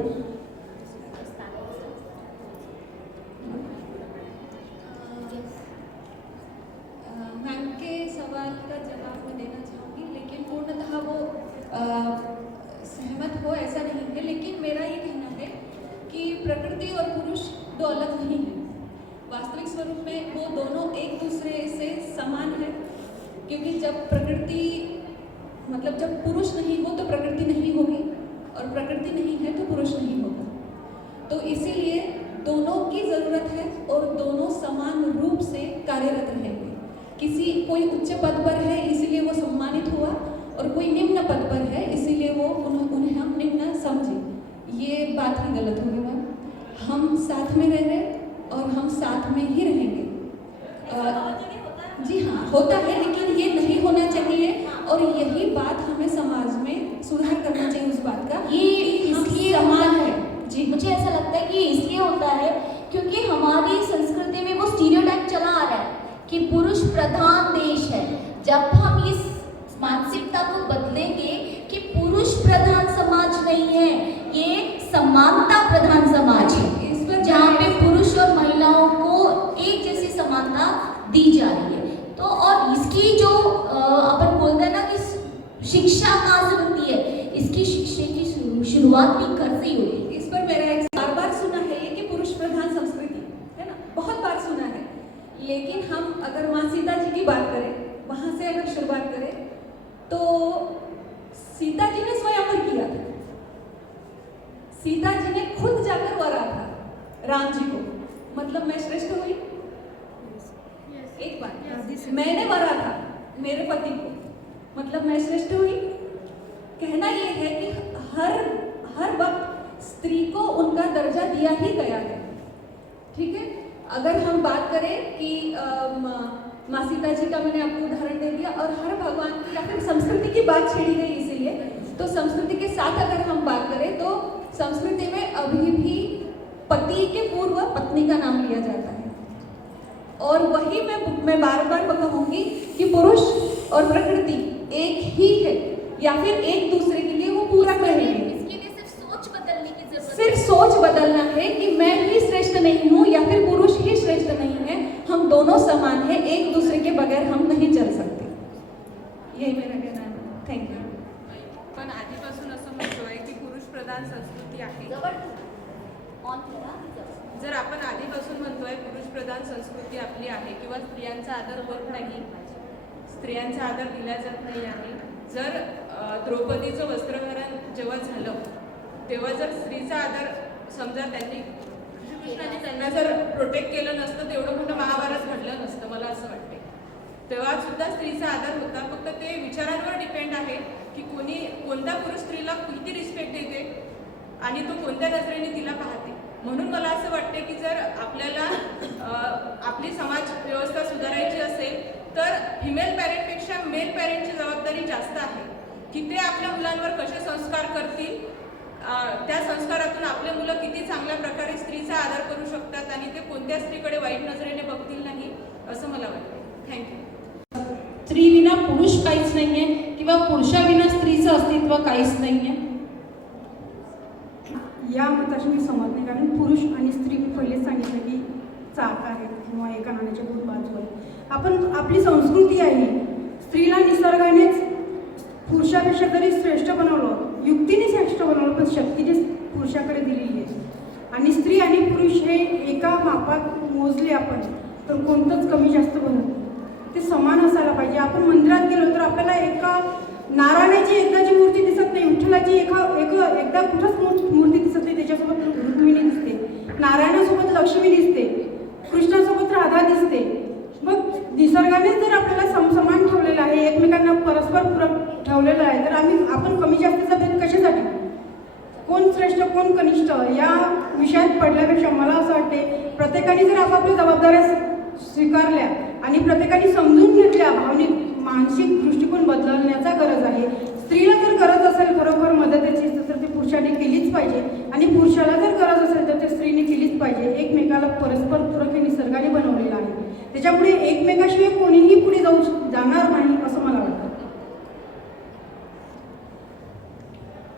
प्रकृति और पुरुष दो अलग नहीं हैं। वास्तविक स्वरूप में वो दोनों एक दूसरे से समान है, क्योंकि जब प्रकृति मतलब जब पुरुष नहीं हो तो प्रकृति नहीं होगी, और प्रकृति नहीं है तो पुरुष नहीं होगा। तो इसीलिए दोनों की ज़रूरत है और दोनों समान रूप से कार्यरत रहेंगे। कोई उच्च पद पर है इसीलिए वो सम्मानित हुआ, और कोई निम्न पद पर है इसीलिए वो उन्हें हम निम्न समझे। ये बात ही गलत होगी मैम। हम साथ में रह रहे और हम साथ में ही रहेंगे। जी हाँ, होता है, लेकिन ये नहीं होना चाहिए, और यही बात हमें समाज में सुधार करना चाहिए उस बात का। ये इसलिए समान है। जी, मुझे ऐसा लगता है कि इसलिए होता है क्योंकि हमारी संस्कृति में वो स्टीरियोटाइप चला आ रहा है कि पुरुष प्रधान देश है। जब हम इस मानसिकता को बदलेंगे कि पुरुष प्रधान समाज नहीं है, ये समानता प्रधान समाज है, जहाँ पे पुरुष और महिलाओं को एक जैसी समानता दी जा रही है। तो और इसकी जो अपन बोलते हैं ना कि शिक्षा कहाँ से बनती है, इसकी शिक्षा की शुरुआत भी घर से ही होती है। इस पर मेरा एक बार सुना है ये कि पुरुष प्रधान संस्कृति है ना, बहुत बार सुना है। लेकिन हम अगर माँ सीता जी की बात करें, वहाँ से अगर शुरुआत करें, तो सीता जी ने स्वयंवर किया था। सीता जी ने खुद जाकर वरा था राम जी को, मतलब मैं श्रेष्ठ हुई। एक बात, मैंने वरा था मेरे पति को, मतलब मैं श्रेष्ठ हुई। कहना ये है कि हर वक्त स्त्री को उनका दर्जा दिया ही गया है। ठीक है, अगर हम बात करें कि माँ सीता जी का मैंने आपको उदाहरण दे दिया, और हर भगवान की या फिर संस्कृति की बात छेड़ी गई, इसीलिए तो संस्कृति के साथ अगर हम बात करें तो संस्कृति में अभी भी पति के पूर्व पत्नी का नाम लिया जाता है। और वही मैं बार बार कहूँगी कि पुरुष और प्रकृति एक ही है, या फिर एक दूसरे के लिए वो पूरक रहेंगे। इसके लिए सिर्फ सोच बदलने की जरूरत है। सिर्फ सोच बदलना है कि मैं ही श्रेष्ठ नहीं हूँ या फिर पुरुष ही श्रेष्ठ नहीं है, हम दोनों समान हैं, एक दूसरे के बगैर हम नहीं चल सकते। यही मेरा कहना है। Thank you. पण आधीपासून असं म्हणतोय की पुरुष प्रधान संस्कृती आहे। जर आपण आधीपासून म्हणतोय पुरुष प्रधान संस्कृती आपली आहे किंवा स्त्रियांचा आदर होत नाही, स्त्रियांचा आदर दिला जात नाही आहे, जर द्रौपदीचं वस्त्रधारण जेव्हा झालं तेव्हा जर स्त्रीचा आदर समजा कृष्णाने त्यांना जर प्रोटेक्ट केलं नसतं, तेवढं मोठं महाभारत घडलं नसतं, मला असं वाटते। तेव्हा सुद्धा स्त्रीचा आदर होता, फक्त ते विचारांवर डिपेंड आहे की कोणता पुरुष स्त्रीला किती रिस्पेक्ट देते आणि तो कोणत्या नजरेने तिला पाहते। म्हणून मला असं वाटते की जर आपल्याला आपली समाज व्यवस्था सुधारायची असेल तर फिमेल पॅरेंटपेक्षा मेल पॅरेंटची जबाबदारी जास्त आहे की ते आपल्या मुलांवर कसे संस्कार करतील, त्या संस्कारातून आपले मुलं किती चांगल्या प्रकारे स्त्रीचा आदर करू शकतात आणि ते कोणत्या स्त्रीकडे वाईट नजरेने बघतील नाही, असं मला वाटतं। थँक्यू। स्त्री विना पुरुष काहीच नाहीये किंवा पुरुषाविना स्त्रीचं अस्तित्व काहीच नाहीये, या मताशी मी सहमत नाही। कारण पुरुष आणि स्त्री मी पहिलेच सांगितलं की चाक आहेत किंवा एका नाण्याच्या दोन बाजू आहेत। आपली संस्कृती आहे, स्त्रीला निसर्गानेच पुरुषापेक्षा जरी श्रेष्ठ बनवलं, युक्तीने श्रेष्ठ बनवलं, पण शक्तीने पुरुषाकडे दिलेली आहे। आणि स्त्री आणि पुरुष हे एका मापात मोजले आपण तर कोणतंच कमी जास्त बनत, ते समान असायला पाहिजे। आपण मंदिरात गेलो तर आपल्याला एका नारायणाची एकदाची मूर्ती दिसत नाही, विठ्ठलाची एकदा कुठंच मूर्ती दिसत नाही, त्याच्यासोबत रुक्मिणी दिसते, नारायणासोबत लक्ष्मी दिसते, कृष्णासोबत राधा दिसते। मग निसर्गाने जर आपल्याला समसमान ठेवलेलं आहे, एकमेकांना परस्पर पूरक ठेवलेलं आहे, तर आपण कमी जास्तीचा भेद कशासाठी, कोण श्रेष्ठ कोण कनिष्ठ या विषयात पडल्यापेक्षा मला असं वाटते प्रत्येकाने जर आपापल्या जबाबदाऱ्या स्वीकारल्या आणि प्रत्येकाने समजून घेतल्या, भावनिक मानसिक दृष्टिकोन बदलण्याचा गरज आहे। स्त्रीला जर गरज असेल खरोखर मदतीची तर ते पुरुषाने केलीच पाहिजे, आणि पुरुषाला जर गरज असेल तर ते स्त्रीने केलीच पाहिजे। एकमेकाला परस्पर पूरक हे निसर्गाने बनवलेलं आहे, त्याच्यामुळे एकमेकाशिवाय कोणीही पुढे जाणार नाही असं मला वाटतं।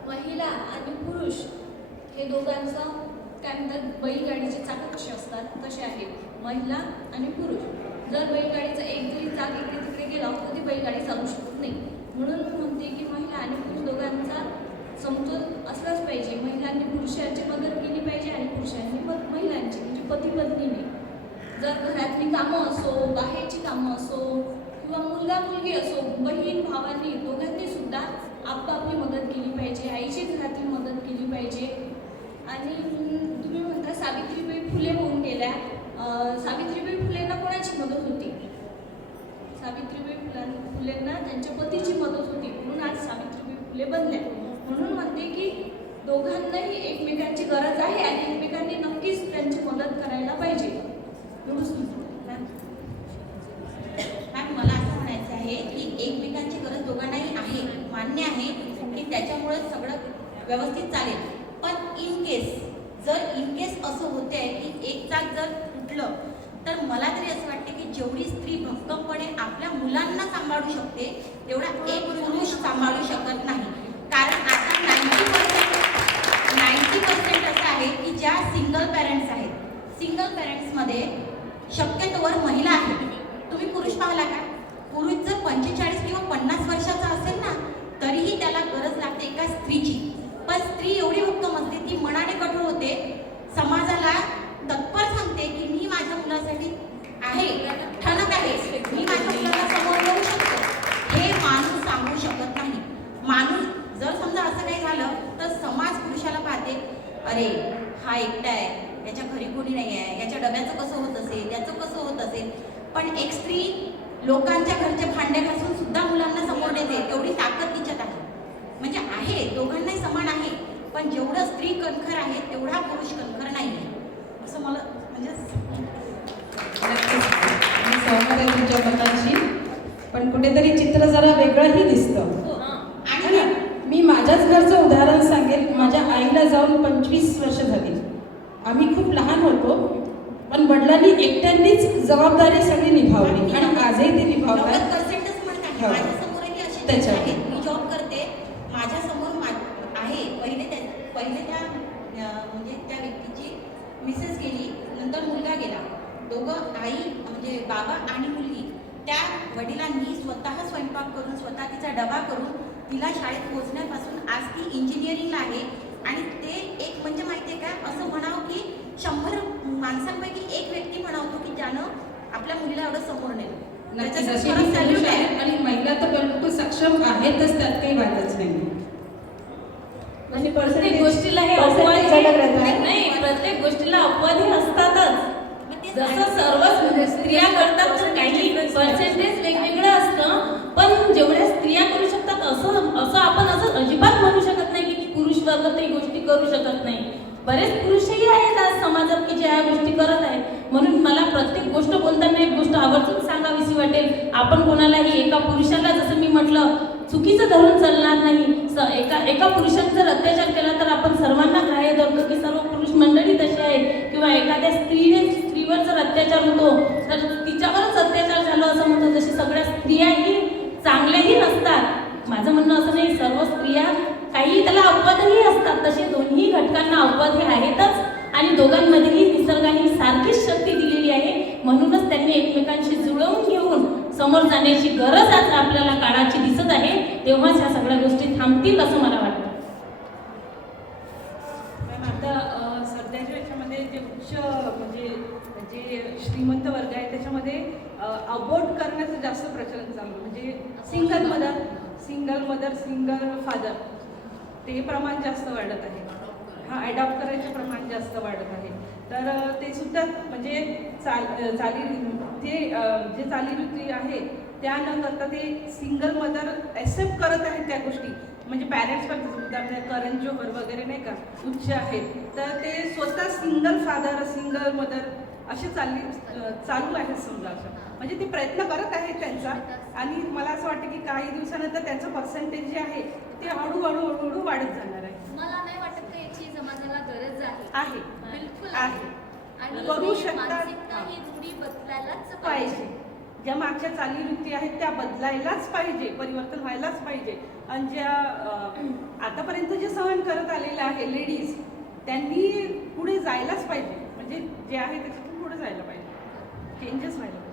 महिला आणि पुरुष हे दोघांचं काय म्हणतात, बैलगाडीचे चाक कसे असतात तसे आहेत महिला आणि पुरुष। जर बैलगाडीचं एक जरी चाक इकडे तिकडे गेला तर ती बैलगाडी चालू शकत नाही। म्हणून मी म्हणते की महिला आणि पुरुष दोघांचा समतोल असलाच पाहिजे। महिलांनी पुरुषांची मदत केली पाहिजे आणि पुरुषांनी जर घरातली कामं असो, बाहेरची कामं असो किंवा मुलगा मुलगी असो, बहीण भावांनी दोघांनी सुद्धा आपापली मदत केली पाहिजे, आईची घरातली मदत केली पाहिजे. आणि तुम्ही म्हणता सावित्रीबाई फुले होऊन गेल्या. सावित्रीबाई फुलेंना कोणाची मदत होती? सावित्रीबाई फुलेंना त्यांच्या पतीची मदत होती, म्हणून आज सावित्रीबाई फुले बनल्या. म्हणून म्हणते की दोघांनाही एकमेकांची गरज आहे आणि एकमेकांनी नक्कीच त्यांची मदत करायला पाहिजे. मॅम, मला असं म्हणायचं आहे की एकमेकांची गरज दोघांनाही आहे, मान्य आहे की त्याच्यामुळे सगळं व्यवस्थित चालेल. पण इन केस असं होते की एक चाक जर तुटलं तर मला तरी असं वाटते की जेवढी स्त्री भक्कमपणे आपल्या मुलांना सांभाळू शकते तेवढा एक पुरुष सांभाळू शकत नाही. कारण आता 90% असं आहे की ज्या सिंगल पॅरेंट्स आहेत, सिंगल पॅरेंट्समध्ये शक्यतोवर महिला आहेत. तुम्ही पुरुष पाहिला का? पुरुष जर 45 किंवा 50 वर्षाचा असेल ना तरीही त्याला गरज लागते एका स्त्रीची. पण स्त्री एवढी भक्कम असते, ती मनाने कठोर होते, समाजाला तत्पर सांगते की मी माझ्या मुलासाठी आहे, ठणक आहे, मी माझ्या मुलाला समोर येऊ शकतो. हे माणूस सांगू शकत नाही. माणूस जर समजा असं काही झालं तर समाज पुरुषाला पाहते, अरे हा एकटा आहे, याच्या घरी कोणी नाही आहे, याच्या डब्याचं कसं होत असेल, याचं कसं होत असेल. पण एक स्त्री लोकांच्या घरचे भांडे घासून सुद्धा मुलांना समोर देते, तेवढी ताकद तिच्यात आहे. म्हणजे आहे, दोघांनाही समान आहे, पण जेवढं स्त्री कणखर आहे तेवढा पुरुष कणखर नाही आहे असं मला म्हणजे सहमत आहे तुमच्या मतांशी. पण कुठेतरी चित्र जरा वेगळंही दिसतं. आणि मी माझ्याच घरचं उदाहरण सांगेल. माझ्या आईला जाऊन 25 वर्ष झाली. आम्ही खूप लहान होतो, पण वडिलांनी एकट्यांनीच जबाबदारी सगळी निभावली आणि आजही ती निभावतात. माझ्यासमोरही अशी आहे. मी जॉब करते, माझ्यासमोर आहे. पहिले त्या म्हणजे त्या व्यक्तीची मिसेस गेली, नंतर मुलगा गेला. दोघं आई म्हणजे बाबा आणि मुलगी, त्या वडिलांनी स्वतः स्वयंपाक करून, स्वतः तिचा डबा करून तिला शाळेत पोहोचण्यापासून आज ती इंजिनिअरिंगला आहे. आणि ते एक म्हणजे माहिती आहे का, असं म्हणावं की 100 माणसांपैकी एक व्यक्ती म्हणावतो की ज्यानं आपल्या मुलीला एवढं समोर नेलं. आणि महिला तर बिलकुल सक्षम आहेतच, त्यात काही वादच नाही. म्हणजे प्रत्येक गोष्टीला हे अपवाद नाही, प्रत्येक गोष्टीला अपवादही असतातच. जसं सर्व स्त्रिया करतात तर काही पर्सेंटेज वेगवेगळं असतं, पण जेवढ्या स्त्रिया करू शकतात असं आपण असं अजिबात म्हणू शकत नाही की पुरुष वर्ग ते गोष्टी करू शकत नाही. बरेच पुरुषही आहेत आज समाजात की ज्या गोष्टी करत आहेत. म्हणून मला प्रत्येक गोष्ट बोलताना एक गोष्ट आवर्जून सांगावीशी वाटेल. आपण कोणालाही एका पुरुषाला जसं मी म्हटलं चुकीचं धरून चालणार नाही. एका पुरुषाने जर अत्याचार केला तर आपण सर्वांना ग्राह्य धरतो की सर्व पुरुष मंडळी तशी आहेत, किंवा एखाद्या स्त्रीवर जर अत्याचार होतो तर तिच्यावरच अत्याचार झाला असं म्हणतो. जशी सगळ्या स्त्रियाही चांगल्याही नसतात. माझं म्हणणं असं नाही, सर्व स्त्रिया काही त्याला अपवादही असतात, तसे दोन्ही घटकांना अपवाद हे आहेतच. आणि दोघांमध्येही निसर्गाने सारखीच शक्ती दिलेली आहे. म्हणूनच त्यांनी एकमेकांशी जुळवून घेऊन समोर जाण्याची गरज आज आपल्याला काळाची दिसत आहे. तेव्हाच ह्या सगळ्या गोष्टी थांबतील असं मला वाटतं. आता सध्याच्या याच्यामध्ये जे उच्च म्हणजे जे श्रीमंत वर्ग आहे त्याच्यामध्ये अबॉर्ट करण्याचं जास्त प्रचलन चालू. म्हणजे सिंगल मदर सिंगल फादर ते प्रमाण जास्त वाढत आहे. हा ॲडॉप्ट करायचे प्रमाण जास्त वाढत आहे. तर ते सुद्धा म्हणजे जे चालीरीती आहे त्या न करता ते सिंगल मदर ॲक्सेप्ट करत आहेत त्या गोष्टी. म्हणजे पॅरेंट्स पण उदाहरण करण जोहर वगैरे नाही का उच्च आहेत, तर ते स्वतः सिंगल फादर सिंगल मदर असे चालू आहेत समजा. म्हणजे ते प्रयत्न करत आहेत त्यांचा. आणि मला असं वाटतं की काही दिवसानंतर त्यांचं पर्सेंटेज जे आहे ते हळूहळू वाढत जाणार आहे. मला नाही वाटत का याची समाजाला गरज आहे. बिलकुल आहे. आणि करू शकतात. मानसिकता ही रूढी बदलायलाच पाहिजे. ज्या मागच्या चालीरीती आहेत त्या बदलायलाच पाहिजे, परिवर्तन व्हायलाच पाहिजे. आणि ज्या आतापर्यंत जे सहन करत आलेले आहे लेडीज, त्यांनी पुढे जायलाच पाहिजे. म्हणजे जे आहे त्याच्यातून पुढे जायला पाहिजे, चेंजेस व्हायला पाहिजे.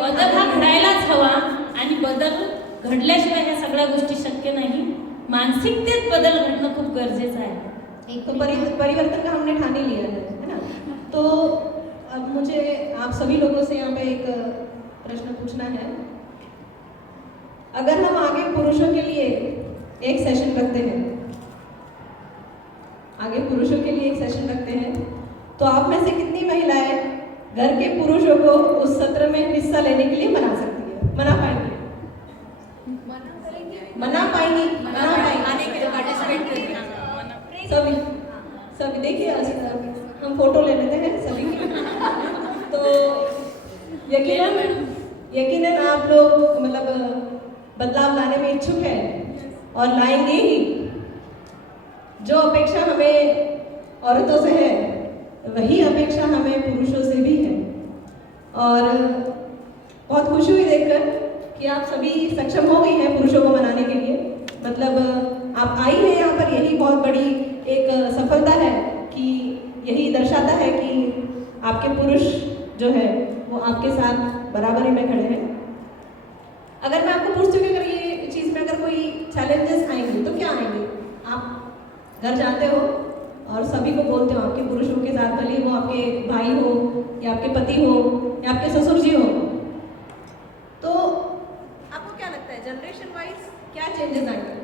बदल हा घडायलाच हवा. आणि बदल घडल्याशिवाय ह्या सगळ्या गोष्टी शक्य नाही. मानसिकतेत बदल घडणं खूप गरजेचं आहे. एक तो परिवर्तन का हमने ठाने लिया है ना, तो अब मुझे आप सभी लोगों से यहाँ पे एक प्रश्न पूछना है। अगर हम आगे पुरुषों के लिए एक सेशन रखते हैं, तो आप में से कितनी महिलाएं घर के पुरुषों को उस सत्र में हिस्सा लेने के लिए मना सकती है? मना पाएंगी? आने के लिए पार्टिसिपेट करेंगे सभी देखिए, हम फोटो ले लेते हैं सभी की। तो यकीनन आप लोग मतलब बदलाव लाने में इच्छुक है और लाएंगे ही। जो अपेक्षा हमें औरतों से है वही अपेक्षा हमें पुरुषों से भी है। और बहुत खुशी हुई देखकर कि आप सभी सक्षम हो गई हैं पुरुषों को मनाने के लिए। मतलब आप आई हैं यहाँ पर, यही बहुत बड़ी एक सफलता है कि यही दर्शाता है कि आपके पुरुष जो है वो आपके साथ बराबरी में खड़े हैं। अगर मैं आपको पूछती हूँ कि अगर ये चीज़ में अगर कोई चैलेंजेस आएंगे तो क्या आएंगे? आप घर जाते हो और सभी को बोलते हो आपके पुरुषों के साथ, भले वो आपके भाई हो या आपके पति हो या आपके ससुर जी हो, तो आपको क्या लगता है जनरेशन वाइज क्या चेंजेस आएंगे?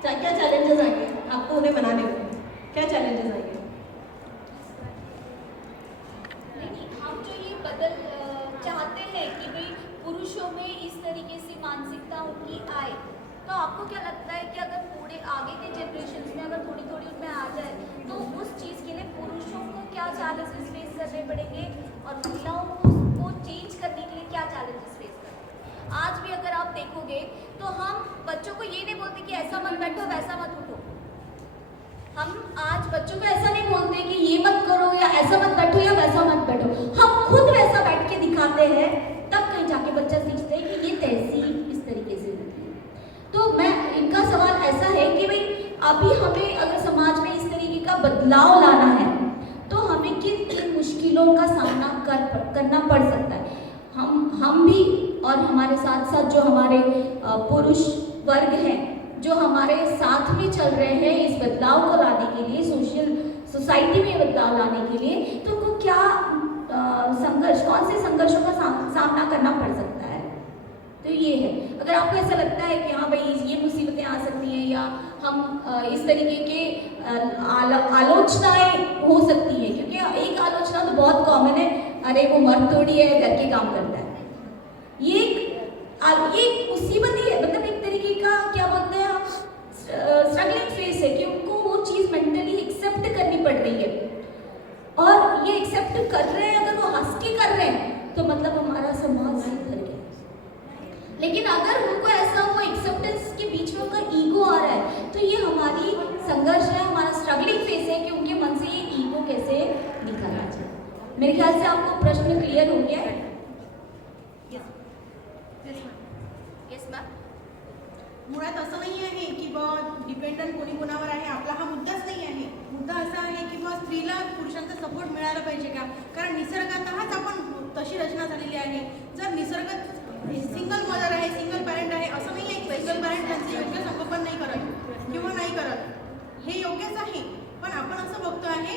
क्या चैलेंजेस आएंगे आपको उन्हें मनाने में? क्या चैलेंजेस आएंगे? हम जो ये बदल चाहते हैं कि भाई पुरुषों में इस तरीके से मानसिकता उनकी आए, तो आपको क्या लगता है कि अगर थोड़े आगे के जनरेशन में अगर थोड़ी थोड़ी उनमें आ जाए तो उस चीज़ के लिए पुरुषों को क्या चैलेंजेस फेस करने पड़ेंगे और महिलाओं को उसको चेंज करने के लिए क्या चैलेंजेस फेस करने? आज भी अगर आप देखोगे तो हम बच्चों को ये नहीं बोलते कि ऐसा मत बैठो वैसा मत उठो। हम आज बच्चों को ऐसा नहीं बोलते कि ये मत करो या ऐसा मत बैठो या वैसा मत बैठो। हम खुद वैसा बैठ के दिखाते हैं, तब कहीं जाके बच्चा सीखते हैं कि ये तहसीब इस तरीके से होती है। तो मैं इनका सवाल ऐसा है कि भाई अभी हमें अगर समाज में इस तरीके का बदलाव लाना है तो हमें किन किन मुश्किलों का सामना करना पड़ सकता है। हम भी और हमारे साथ साथ जो हमारे पुरुष वर्ग हैं जो हमारे साथ में चल रहे हैं इस बदलाव को लाने के लिए, सोसाइटी में बदलाव लाने के लिए, तो उनको क्या संघर्ष, कौन से संघर्षों का सामना करना पड़ सकता है? तो ये है। अगर आपको ऐसा लगता है कि हाँ भाई ये मुसीबतें आ सकती हैं या हम इस तरीके के आलोचनाएं हो सकती है, क्योंकि एक आलोचना तो बहुत कॉमन है, अरे वो मर्द थोड़ी है घर के काम करता है। ये एक मुसीबत ही है, मतलब एक तरीके का क्या बोलते हैं स्ट्रगलिंग फेस है कि उनको वो चीज़ मेंटली एक्सेप्ट करनी पड़ रही है। और ये एक्सेप्ट कर रहे हैं, अगर वो हंस के कर रहे हैं तो मतलब हमारा समाज सुधर गया। लेकिन अगर उनको ऐसा वो एक्सेप्टेंस के बीच में उनका ईगो आ रहा है तो ये हमारी संघर्ष है, हमारा स्ट्रगलिंग फेस है कि उनके मन से ये ईगो कैसे निकाला जाए। मेरे ख्याल से आपको प्रश्न क्लियर हो गया है। मुळात असं नाही आहे की बा डिपेंडंट कोणी कोणावर आहे, आपला हा मुद्दाच नाही आहे। मुद्दा असा आहे की बा स्त्रीला पुरुषांचा सपोर्ट मिळाला पाहिजे का, कारण निसर्गातच आपण तशी रचना झालेली आहे। जर निसर्ग सिंगल मदर आहे, सिंगल पॅरेंट आहे, असं नाही आहे की सिंगल पॅरेंट त्यांचे योग्य संगोपन नाही करत किंवा नाही करत, हे योग्यच आहे। पण आपण असं बघतो आहे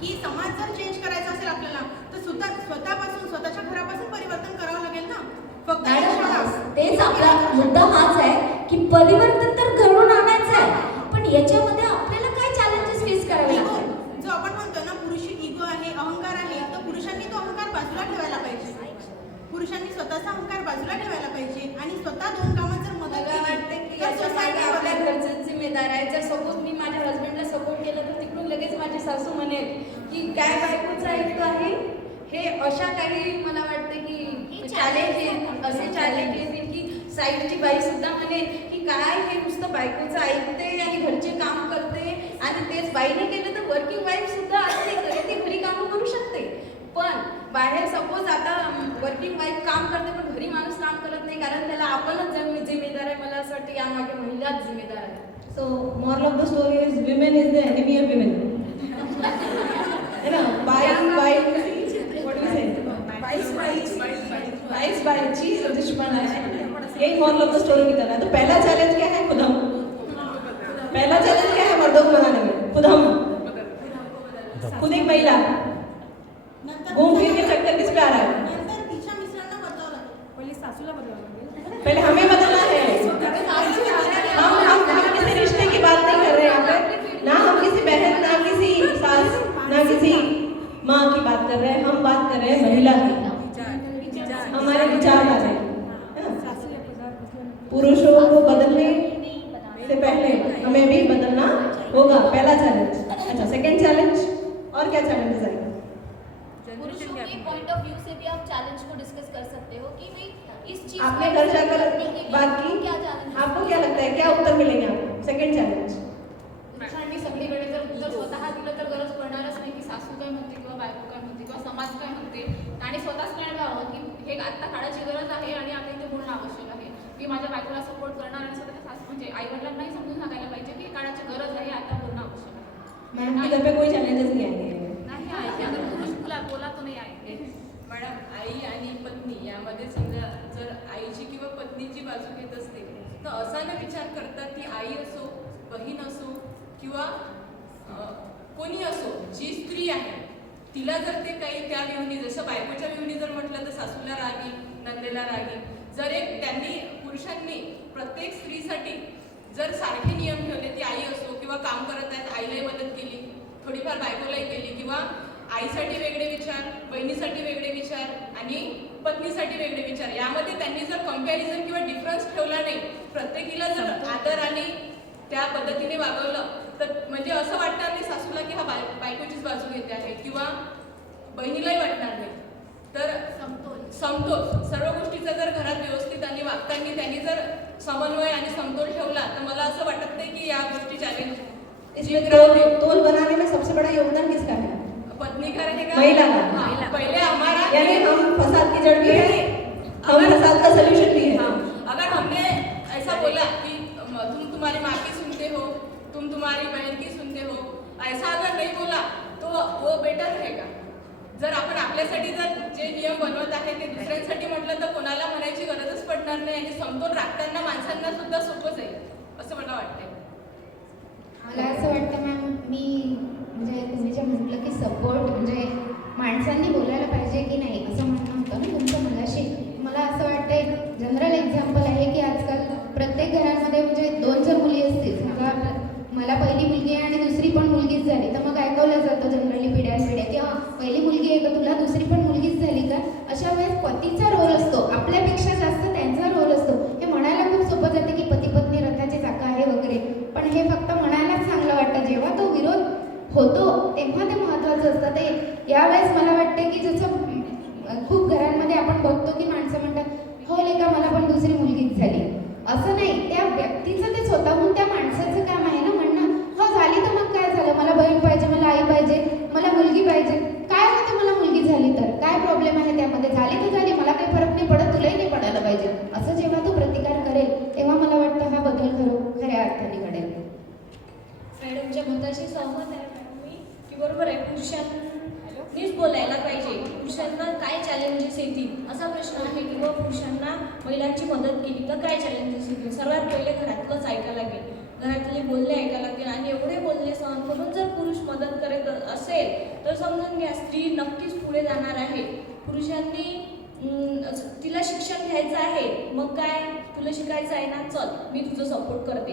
की समाज जर चेंज करायचा असेल आपल्याला तर स्वतःपासून, स्वतःच्या घरापासून परिवर्तन करावं लागेल ना। फक्त तेच आपला मुद्दा हाच आहे की परिवर्तन तर घडून आणायचं आहे, पण याच्यामध्ये आपल्याला काय चॅलेंजेस फेस करावे लागतात? जो आपण म्हणतो ना पुरुषी इगो आहे, अहंकार आहे, तर पुरुषांनी तो अहंकार बाजूला ठेवायला पाहिजे। पुरुषांनी स्वतःचा अहंकार बाजूला ठेवायला पाहिजे आणि स्वतः दोन कामात जर मदत केली तर सोसायटी आपल्या घरचं जिम्मेदार आहे। जर सपोज मी माझ्या हस्बंडला सपोर्ट केला तर तिकडून लगेच माझी सासू म्हणेल की काय बायकोचं ऐकतो आहे। हे अशा काही मला वाटते की चॅलेंज असे चॅलेंज येतील की साईडची बाई सुद्धा म्हणेल की काय हे नुसतं बायकोचं ऐकते आणि घरचे काम करते, आणि तेच बाईने केलं तर वर्किंग वाईफ सुद्धा असते तरी ती घरी कामं करू शकते। पण बाहेर सपोज आता वर्किंग वाईफ काम करते पण घरी माणूस काम करत नाही, कारण त्याला आपणच जिम्मेदार आहे। मला असं वाटतं यामागे महिलाच जिम्मेदार आहे। So moral of the story is women is the enemy of women. है ना? बाईस बाईची दुश्मन है, यही moral of the story की तरह है। तो पहला चैलेंज क्या है? खुद हम। पहला चैलेंज क्या है मर्दों को बनाने में? खुद हम, खुद एक महिला घूम फिर के चक्कर किस पे आ रहा है? पहिले सासूला बदलावं लागेल. पहले हमें बदलना है. हम किसी रिश्ते की बात नहीं कर रहे हैं यहाँ पे. ना हम किसी बहन, ना किसी सास, ना किसी माँ की बात कर रहे हैं. हम बात कर रहे हैं महिला की. हमारे विचार आ रहे हैं. पुरुषों को बदलने से पहले हमें भी बदलना होगा. पहला चैलेंज. अच्छा, सेकंड चैलेंज. और क्या चैलेंजेस आएगा? पुरुषों के पॉइंट ऑफ व्यू से भी आप चैलेंज को डिस्कस कर सकते हो कि भाई इस चीज आपने घर जाकर बात की. क्या चॅलेंज आपको क्या लगता है, क्या उत्तर मिलेंगे आपको? Second challenge. पुरुषांनी सगळीकडे जर स्वतः दिलं तर गरज पडणारच नाही की सासू काय म्हणते किंवा बायको काय म्हणते किंवा समाज काय म्हणते, आणि स्वतःच निर्णय हवं की हे आत्ता काळाची गरज आहे आणि आता इथे बोलणं आवश्यक आहे. मी माझ्या बायकोला सपोर्ट करणार आणि स्वतःच्या सासू म्हणजे आई वडिलांनाही समजून सांगायला पाहिजे की काळाची गरज आहे, आता बोलणं आवश्यक आहे. मैम के घर पे कोई चैलेंजेस नहीं आएंगे. नाही आहे, अगर पुरुष बोला तो नाही आहे. मॅडम, आई आणि पत्नी यामध्ये समजा जर आईची किंवा पत्नीची बाजू घेत असते तर असा न विचार करतात की आई असो, बहीण असो किंवा कोणी असो, जी स्त्री आहे तिला जर ते काही त्या विहुनी, जसं बायकोच्या विहुनी जर म्हटलं तर सासूला रागी, नंदेला रागी, जर एक त्यांनी पुरुषांनी प्रत्येक स्त्रीसाठी जर सारखे नियम ठेवले, ती आई असो किंवा काम करत आहेत आईलाही मदत केली, थोडीफार बायकोलाही केली, किंवा आईसाठी वेगळे विचार, बहिणीसाठी वेगळे विचार आणि पत्नीसाठी वेगळे विचार, यामध्ये त्यांनी जर कंपॅरिझन किंवा डिफरन्स ठेवला नाही, प्रत्येकीला जर आदर आणि त्या पद्धतीने वागवलं तर म्हणजे असं वाटणार नाही सासूला की हा बायकोचीच बाजू घेते आहे किंवा बहिणीलाही वाटणार नाही. तर समतोल सर्व गोष्टीचा जर घरात व्यवस्थित आणि वागताना त्यांनी जर समन्वय आणि समतोल ठेवला तर मला असं वाटत नाही की या गोष्टी चॅलेंज. इसमें तोल बनाने में सबसे बड़ा योगदान किसका है? पत्नी का रहेगा, महिला का. पहले हमारा, यानी हम फसाद की जड़ भी है, हम फसाद का सलूशन भी है. अगर हमने ऐसा बोला कि तुम तुम्हारी माँ की सुनते हो, तुम तुम्हारी बहन की सुनते हो, ऐसा अगर नहीं बोला तो वो बेटर रहेगा. जर आपण आपल्यासाठी जर जे नियम बनवत आहे ते दुसऱ्यांसाठी म्हटलं तर कोणाला म्हणायची गरजच पडणार नाही आणि समतोल राखताना माणसांना सुद्धा सोपं जाईल असं मला वाटतंय. मला असं वाटतं मॅम, मी म्हणजे तुम्ही जे म्हटलं की सपोर्ट म्हणजे माणसांनी बोलायला पाहिजे की नाही असं म्हणणं होतं ना तुमचं मगाशी. मला असं वाटतं एक जनरल एक्झाम्पल आहे की आजकाल प्रत्येक घरामध्ये म्हणजे 2 जर मुली असतील, समजा मला पहिली मुलगी आहे आणि दुसरी पण मुलगीच झाली, तर मग ऐकवलं जातं जनरली पिढ्यानपिढ्या की पहिली मुलगी आहे का तुला, दुसरी पण मुलगीच झाली का. अशा वेळेस पतीचा रोल असतो, आपल्यापेक्षा जास्त त्यांचा रोल असतो. हे म्हणायला खूप सोपं जातं की पती पत्नी रथाचे चाकं आहे वगैरे, पण हे फक्त म्हणायलाच चांगलं वाटतं. जेव्हा तो विरोध होतो तेव्हा ते महत्त्वाचं असतं. ते यावेळेस मला वाटतं की जसं खूप घरांमध्ये आपण बघतो की माणसं म्हणतात हो लेका मला पण दुसरी मुलगीच झाली. असं नाही, त्या व्यक्तीचं ते स्वतःहून त्या माणसाचं काम आहे ना म्हणणं हो झाली तर मग काय झालं, मला बहीण पाहिजे, मला आई पाहिजे, मला मुलगी पाहिजे. काय होतं मला मुलगी झाली तर काय प्रॉब्लेम आहे त्यामध्ये, झाली तर झाली, मला काही फरक नाही पडत, तुलाही नाही पडायला पाहिजे. असं जेव्हा तो प्रतिकार करेल तेव्हा मला वाटतं हा बदल खऱ्या अर्थाने घडेल. मॅडमच्या मताशी सहमत आहे मॅडम मी की बरोबर आहे, पुरुषांनीच बोलायला पाहिजे. पुरुषांना काय चॅलेंजेस येतील असा प्रश्न आहे की बाबा पुरुषांना महिलांची मदत केली तर काय चॅलेंजेस येतील. सर्वात पहिले घरातलंच ऐकायला लागेल, घरातले बोलणे ऐकायला लागतील आणि एवढे बोलणे सहन करून जर पुरुष मदत करत असेल तर समजून घ्या स्त्री नक्कीच पुढे जाणार आहे. पुरुषांनी तिला शिक्षण घ्यायचं आहे, मग काय तुला शिकायचं आहे ना, चल मी तुझं सपोर्ट करते.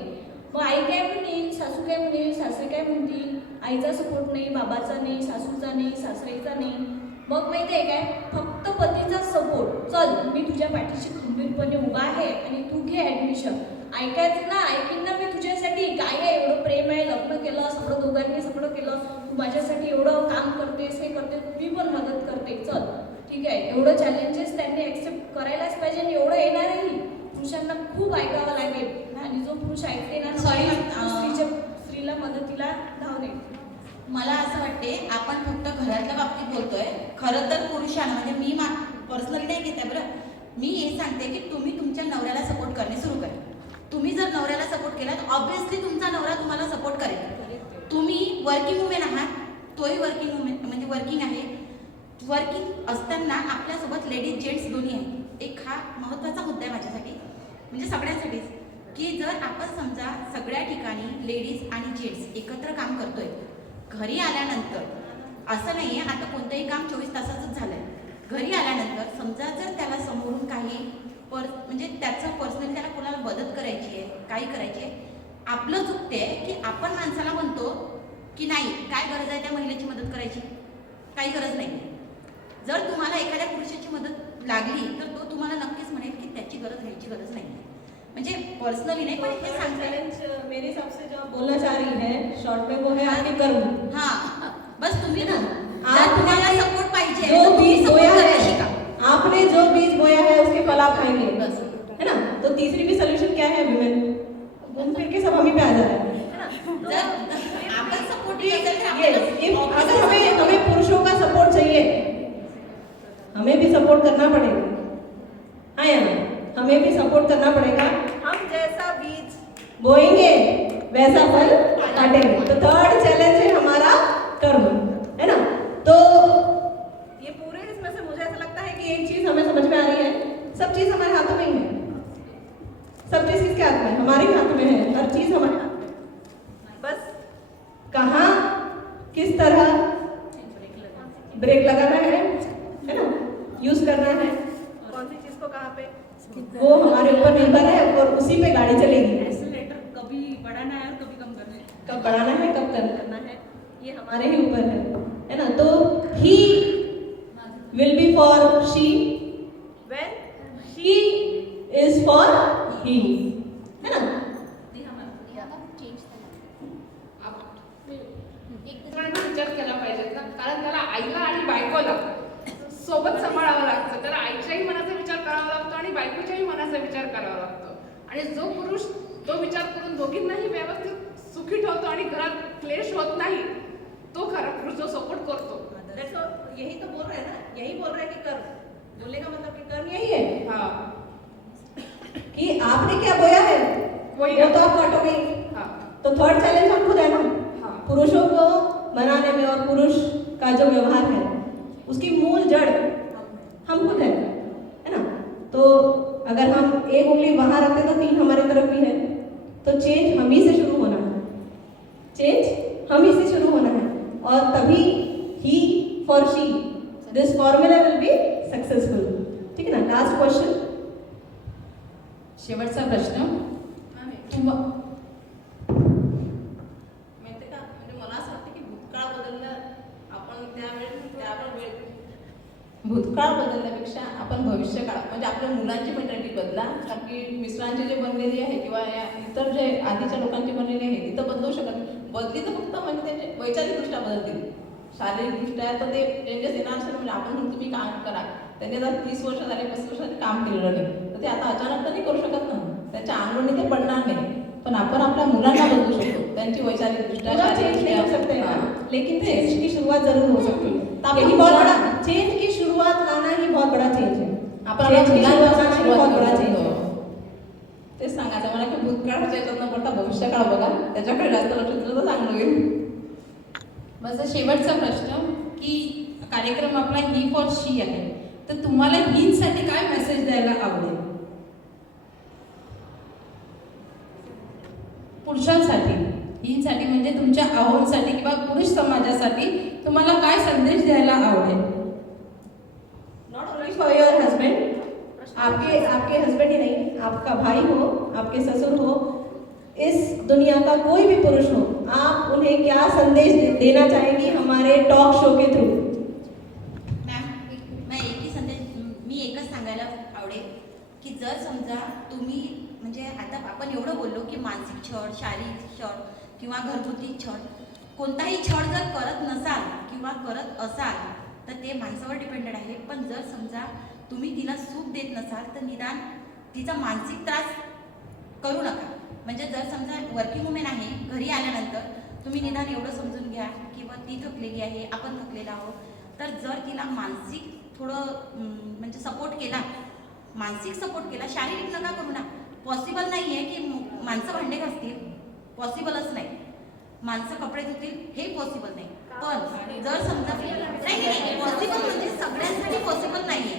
मग आई काय म्हणेल, सासू काय म्हणेल, सासरे काय म्हणतील, आईचा सपोर्ट नाही, बाबाचा नाही, सासूचा नाही, सासरेचा नाही. मग माहिती आहे काय, फक्त पतीचा सपोर्ट, चल मी तुझ्या पाठीशी खंबीरपणे उभा आहे आणि तू घे ॲडमिशन. ऐकायचं ना, ऐकीन ना मी तुझ्यासाठी, काय आहे एवढं प्रेम आहे, लग्न केलं सगळं, दोघांनी सगळं केलं, तू माझ्यासाठी एवढं काम करतेस, हे करते, मी पण मदत करते, चल ठीक आहे. एवढं चॅलेंजेस त्यांनी ॲक्सेप्ट करायलाच पाहिजे आणि एवढं येणारही. पुरुषांना खूप ऐकावं लागेल आणि जो पुरुष ऐकते ना स्त्रीला मदतीला धावणे. मला असं वाटते आपण फक्त घरातल्या बाबतीत बोलतोय, खरं तर पुरुषांना म्हणजे मी पर्सनली नाही घेते बरं, मी हे सांगते की तुम्ही तुमच्या नवऱ्याला सपोर्ट करणे सुरू करा. तुम्ही जर नवऱ्याला सपोर्ट केला तर ऑब्व्हियसली तुमचा नवरा तुम्हाला सपोर्ट करेल. तुम्ही वर्किंग वुमेन आहात, तोही वर्किंग वुमेन म्हणजे वर्किंग आहे. वर्किंग असताना आपल्यासोबत लेडीज जेंट्स दोन्ही आहेत. एक हा महत्त्वाचा मुद्दा आहे माझ्यासाठी म्हणजे सगळ्यांसाठीच, की जर आपण समजा सगळ्या ठिकाणी लेडीज आणि जेंट्स एकत्र काम करतोय, घरी आल्यानंतर असं नाही आहे आता कोणतंही काम 24 तासाचंच झालं आहे. घरी आल्यानंतर समजा जर त्याला समोरून काही म्हणजे त्याचं पर्सनली त्याला कोणाला मदत करायची आहे, काही करायची आहे, आपलं चुकते की आपण माणसाला म्हणतो की नाही काय गरज आहे त्या महिलेची मदत करायची, काही गरज नाही. जर तुम्हाला एखाद्या पुरुषाची मदत लागली तर तो तुम्हाला नक्कीच म्हणेल की त्याची गरज घ्यायची गरज नाही. म्हणजे पर्सनली नहीं पर ये चैलेंज मेरे हिसाब से जो आप बोलना चाह रही है शॉर्ट में वो है आपके कर्म. हाँ बस तुम्ही ना आप तुम्हाला सपोर्ट पाहिजे जो बीज बोया है शिका. आपने जो बीज बोया है उसके फल आप खाएंगे बस, है ना. तो तीसरी भी सोल्यूशन क्या है विमेन, घूम फिर के सब हम ही पे आ जा रहे हैं, है ना. जर आपण सपोर्ट अगर हमें पुरुषों का सपोर्ट चाहिए, हमें भी सपोर्ट करना पड़ेगा. हाँ या ना, हमें भी सपोर्ट करना पड़ेगा. हम जैसा बीज बोएंगे वैसा फल काटेंगे. तो थर्ड चैलेंज है हमारा कर्म, है ना. तो ये पूरे इसमें से मुझे ऐसा लगता है कि एक चीज हमें समझ में आ रही है, सब चीज हमारे हाथों में ही है. सब चीज किसके हाथ में है, हमारे हाथ में है. हर चीज हमारे हाथ में, बस कहाँ किस तरह ब्रेक लगाना है ना, यूज करना है, कौन सी चीज को कहाँ पे, वो हमारे ऊपर निर्भर है और उसी पे गाड़ी चलेगी. एक्सीलरेटर कभी बढ़ाना है और कभी कम करना है. कब बढ़ाना है कब कम करना है ये हमारे ही ऊपर है ना. तो he will be for she when she is for he, है ना. विचार केला पाहिजे ना, कारण त्याला आईला आणि बायकोला सोबत सांभाळावं लागतं. तर आईच्याही मनाचा विचार करावा लागतो आणि बायकोच्याही मनाचा विचार करावा लागतो. आणि जो पुरुष तो विचार करून दोघींनाही व्यवस्थित सुखी ठेवतो आणि घरात क्लेश होत नाही, तो खरा पुरुष जो सपोर्ट करतो. यही तो बोल रहे हैं ना, यही बोल रहे हैं कि कर्म, बोलने का मतलब कि कर्म यही है. हाँ कि आपने क्या बोया है वो तो आप काटोगे. तो थर्ड चैलेंज हम खुद है ना. पुरुषों को बनाने में और पुरुष का जो व्यवहार है उसकी मूल जड़ हम खुद है ना. तो अगर हम एक उंगली वहां रखते तो 3 हमारी तरफ भी है. तो चेंज हम ही से शुरू होना है, चेंज हम ही से शुरू होना है. और तभी ही for she this formula will be successful. ठीक है ना. लास्ट क्वेश्चन, शेवटचा प्रश्न. माहिती का, म्हणजे मला असं वाटतं की भूतकाळ बदलला आपण भूतकाळ बदलण्यापेक्षा आपण भविष्यकाळ म्हणजे आपल्या मुलांची मेंटॅलिटी बदला. कारण की मिस्टरांची जे बनलेली आहे किंवा या इतर जे आधीच्या लोकांची बनलेली आहे ती तर बदलू शकत नाही. बदली तर फक्त म्हणजे त्यांचे वैचारिकदृष्ट्या बदलतील, शारीरिकदृष्ट्या तर ते चेंजेस येणार असेल. म्हणजे आपण म्हणून तुम्ही काम करा, त्यांनी जर 30 वर्ष झाले 35 वर्षांनी काम केलेलं नाही तर ते आता अचानक तर नाही करू शकत ना, त्यांच्या अंगणी ते पडणार नाही. पण आपण आपल्या मुलांना बदलू शकतो, त्यांची वैचारिकदृष्ट्या चेंज नहीं हो सकते हैं, लेकिन चेंज की शुरुआत जरूर हो सकती है. यही बहुत बड़ा चेंज की शुरुआत लाना ही बहुत बड़ा चेंज है. आपण मुलांना बहुत बड़ा चेंज है. तेच सांगायचं मला की भूतकाळाच्या याच्यात न पडता भविष्यकाळ बघा, त्याच्याकडे जास्त लक्ष दिलं तर चांगलं होईल. माझा शेवटचा प्रश्न की कार्यक्रम आपला ही फॉर शी आहे, तर तुम्हाला हीसाठी काय मेसेज द्यायला आवडेल? पुरुषांसाठी, हीसाठी म्हणजे तुमच्या आहोंसाठी किंवा पुरुष समाजासाठी तुम्हाला काय संदेश द्यायला आवडेल? Not only for your husband, आपके हस्बैंड ही नहीं, आपका भाई हो, आपके ससुर हो, इस दुनिया का कोई भी पुरुष हो, आप उन्हें क्या संदेश देना चाहेंगी हमारे टॉक शो के थ्रू? मी एकच सांगायला आवडेल की जर समजा तुम्ही म्हणजे आता आपण एवढं बोललो की मानसिक छळ, शारीरिक छळ किंवा घरगुती छळ, कोणताही छळ जर करत नसाल किंवा करत असाल तर ते माणसावर डिपेंडेड आहे. पण जर समजा तुम्ही तिला सुख देत नसाल तर निदान तिचा मानसिक त्रास करू नका. म्हणजे जर समजा वर्किंग वुमेन आहे, घरी आल्यानंतर तुम्ही निदान एवढं समजून घ्या की ती थकलेली आहे, आपण थकलेला आहोत. तर जर तिला मानसिक थोडं म्हणजे सपोर्ट केला, मानसिक सपोर्ट केला, शारीरिक नका करू ना. पॉसिबल नाही आहे की माणसं भांडे घासतील, पॉसिबलच नाही. माणसं कपडे धुतील हे पॉसिबल नाही. पण जर समजा नाही पॉसिबल म्हणजे सगळ्यांसाठी पॉसिबल नाही आहे.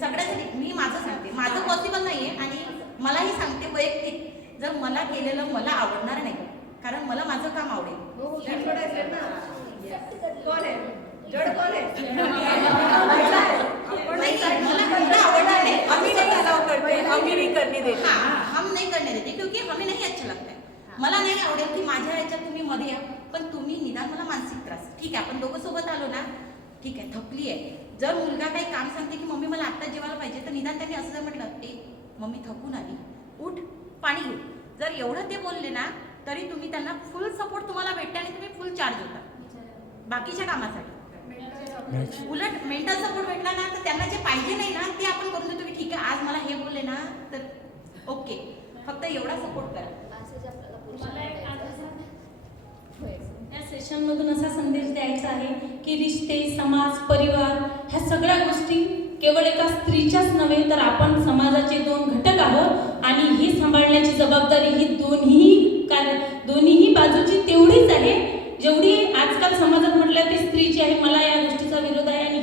सगळ्यांसाठी मी माझं सांगते, माझं पॉसिबल नाही आहे आणि मलाही सांगते वैयक्तिक, जर मला केलेलं मला आवडणार नाही, कारण मला माझं काम आवडेल. कौन है त्रास. ठीक आहे, आपण दोघं सोबत आलो ना, ठीक आहे, थकली आहे. जर मुलगा काही काम सांगते की मम्मी मला आत्ता जेवायला पाहिजे, तर निदान त्यांनी असं जर म्हटलं, ए मम्मी थकून आली, उठ पाणी घेऊ, जर एवढं ते बोलले ना, तरी तुम्ही त्यांना फुल सपोर्ट तुम्हाला भेटते आणि तुम्ही फुल चार्ज होता बाकीच्या कामासाठी. उलट मेंटल सपोर्ट भेटला ना, तर त्यांना जे पाहिजे नाही ना ते आपण करून देतो की ठीक आहे, आज मला हे बोलले ना तर ओके, फक्त एवढा सपोर्ट करा. या सेशनमधून असा संदेश द्यायचा आहे की रिश्ते, समाज, परिवार ह्या सगळ्या गोष्टी केवळ एका स्त्रीच्याच नव्हे, तर आपण समाजाचे 2 घटक आहोत आणि ही सांभाळण्याची जबाबदारी ही दोन्हीही बाजूची तेवढीच आहे जेवढी आजकाल समाजात म्हटलं ती स्त्रीची आहे. मला या गोष्टीचा विरोध आहे आणि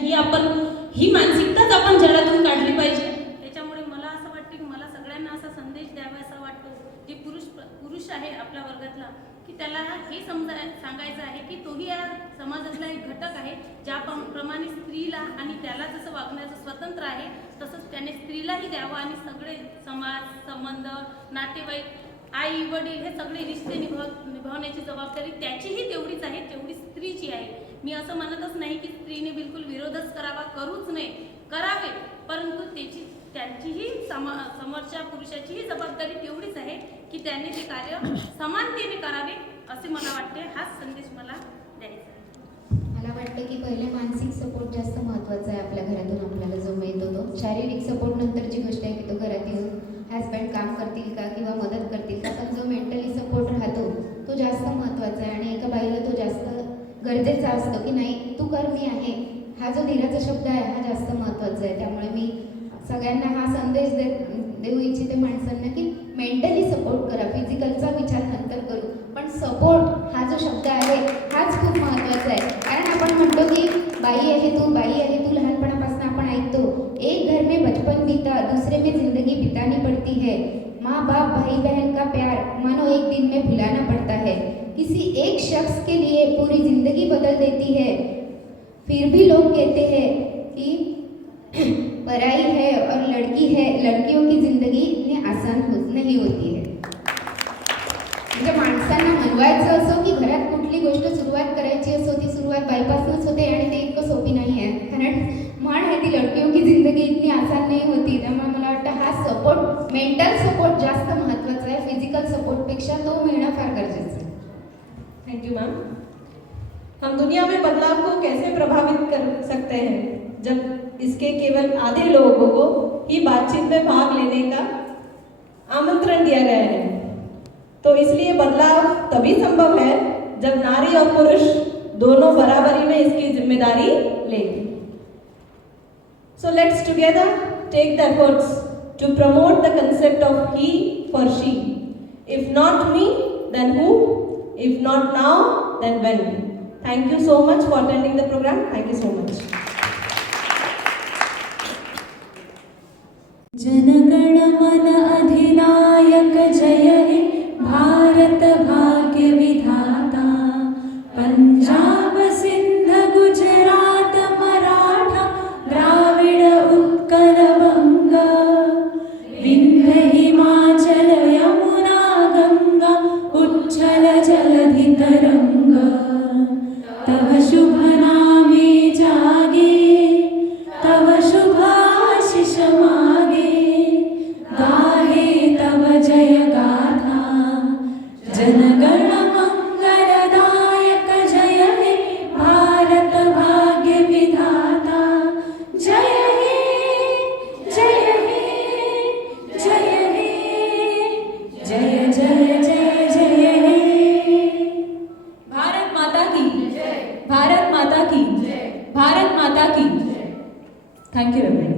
ही मानसिकताच आपण जगातून काढली पाहिजे. त्याच्यामुळे मला असं वाटतं की मला सगळ्यांना असा संदेश द्यावा असा वाटतो, जे पुरुष आहे आपल्या वर्गातला, की त्याला हे सांगायचं आहे की तोही या समाजातला एक घटक आहे. ज्याप्रमाणे स्त्रीला आणि त्याला जसं वागण्याचं स्वतंत्र आहे, तसंच त्याने स्त्रीलाही द्यावं आणि सगळे समाज, संबंध, नातेवाईक, आई वडील हे सगळे रिश्ते निभावण्याची जबाबदारी त्याचीही तेवढीच आहे, तेवढी स्त्रीची आहे. मी असं म्हणतच नाही की स्त्रीने बिलकुल विरोधच करावा, करूच नाही, करावे, परंतु त्यांचीही समोरच्या पुरुषाचीही जबाबदारी तेवढीच आहे की त्याने ते कार्य समानतेने करावे, असे मला वाटते. हाच संदेश मला द्यायचा आहे. मला वाटतं की पहिले मानसिक सपोर्ट जास्त महत्त्वाचा आहे. आपल्या घरातून आपल्याला जो मिळतो तो शारीरिक सपोर्ट नंतरची गोष्ट आहे की तो घरात येऊन हस्बंड काम करतील का किंवा मदत करतील का, पण जो मेंटली सपोर्ट राहतो तो जास्त महत्त्वाचा आहे. आणि एका बाईला तो जास्त गरजेचा असतो की नाही तू कर, मी आहे. हा जो धीराचा शब्द आहे हा जास्त महत्त्वाचा आहे. त्यामुळे मी सगळ्यांना हा संदेश देऊ इच्छिते माणसांना की मेंटली सपोर्ट करा, फिजिकलचा विचार नंतर करू, पण सपोर्ट हा जो शब्द आहे हाच खूप महत्त्वाचा आहे. कारण आपण म्हणतो की बाई आहे तू, बाई आहे तू, लहानपणापासून आपण ऐकतो, एक घर में बचपन बीता, दूसरे में जिंदगी बितानी पड़ती है, माँ बाप भाई बहन का प्यार मानो एक दिन में भुलाना पड़ता है, किसी एक शख्स के लिए पूरी जिंदगी बदल देती है, फिर भी लोग कहते हैं कि पराई है और लड़की है, लड़कियों की जिंदगी इतनी आसान नहीं होती है. म्हणजे माणसांना म्हणवायचं असो की घरात कुठली गोष्ट सुरुवात करायची असो, ती सुरुवात बाईपासूनच होते आणि ते इतकं सोपी नाही आहे. कारण म्हण आहे ती लड़कियों की जिंदगी इतनी आसान नहीं होती. त्यामुळे मला वाटतं हा सपोर्ट, मेंटल सपोर्ट जास्त महत्त्वाचा आहे फिजिकल सपोर्टपेक्षा, तो मिळणं फार गरजेचं आहे. Thank you ma'am. हम दुनिया में बदलाव को कैसे प्रभावित कर सकते हैं जब इसके केवल आधे लोगों को ही बातचीत में भाग लेने का आमंत्रण दिया गया है. तो इसलिए बदलाव तभी संभव है जब नारी और पुरुष दोनों बराबरी में इसकी जिम्मेदारी लेंगे. So let's together take the efforts to promote the concept of he for she. If not me, then who? If not now, then when? Thank you so much for attending the program. Thank you so much. जनगण मन अधिनायक जय हे भारत भाग्य विधाता, पंजाब सिंध गुजरात मराठा द्राविड उत्कल बंग, विंध्य हिमाचल यमुना गंगा उच्छल जलधि तरंग, तव शुभ नामे जागे, तव शुभ आशीष मागे, गाहे तव जय गाथा, जनगण मंगलदायक जय हे भारत भाग्य विधाता, जय हे जय हे जय हे जय जय जय जय हे. भारत माता की, भारत माता की, भारत माता की. Thank you everyone.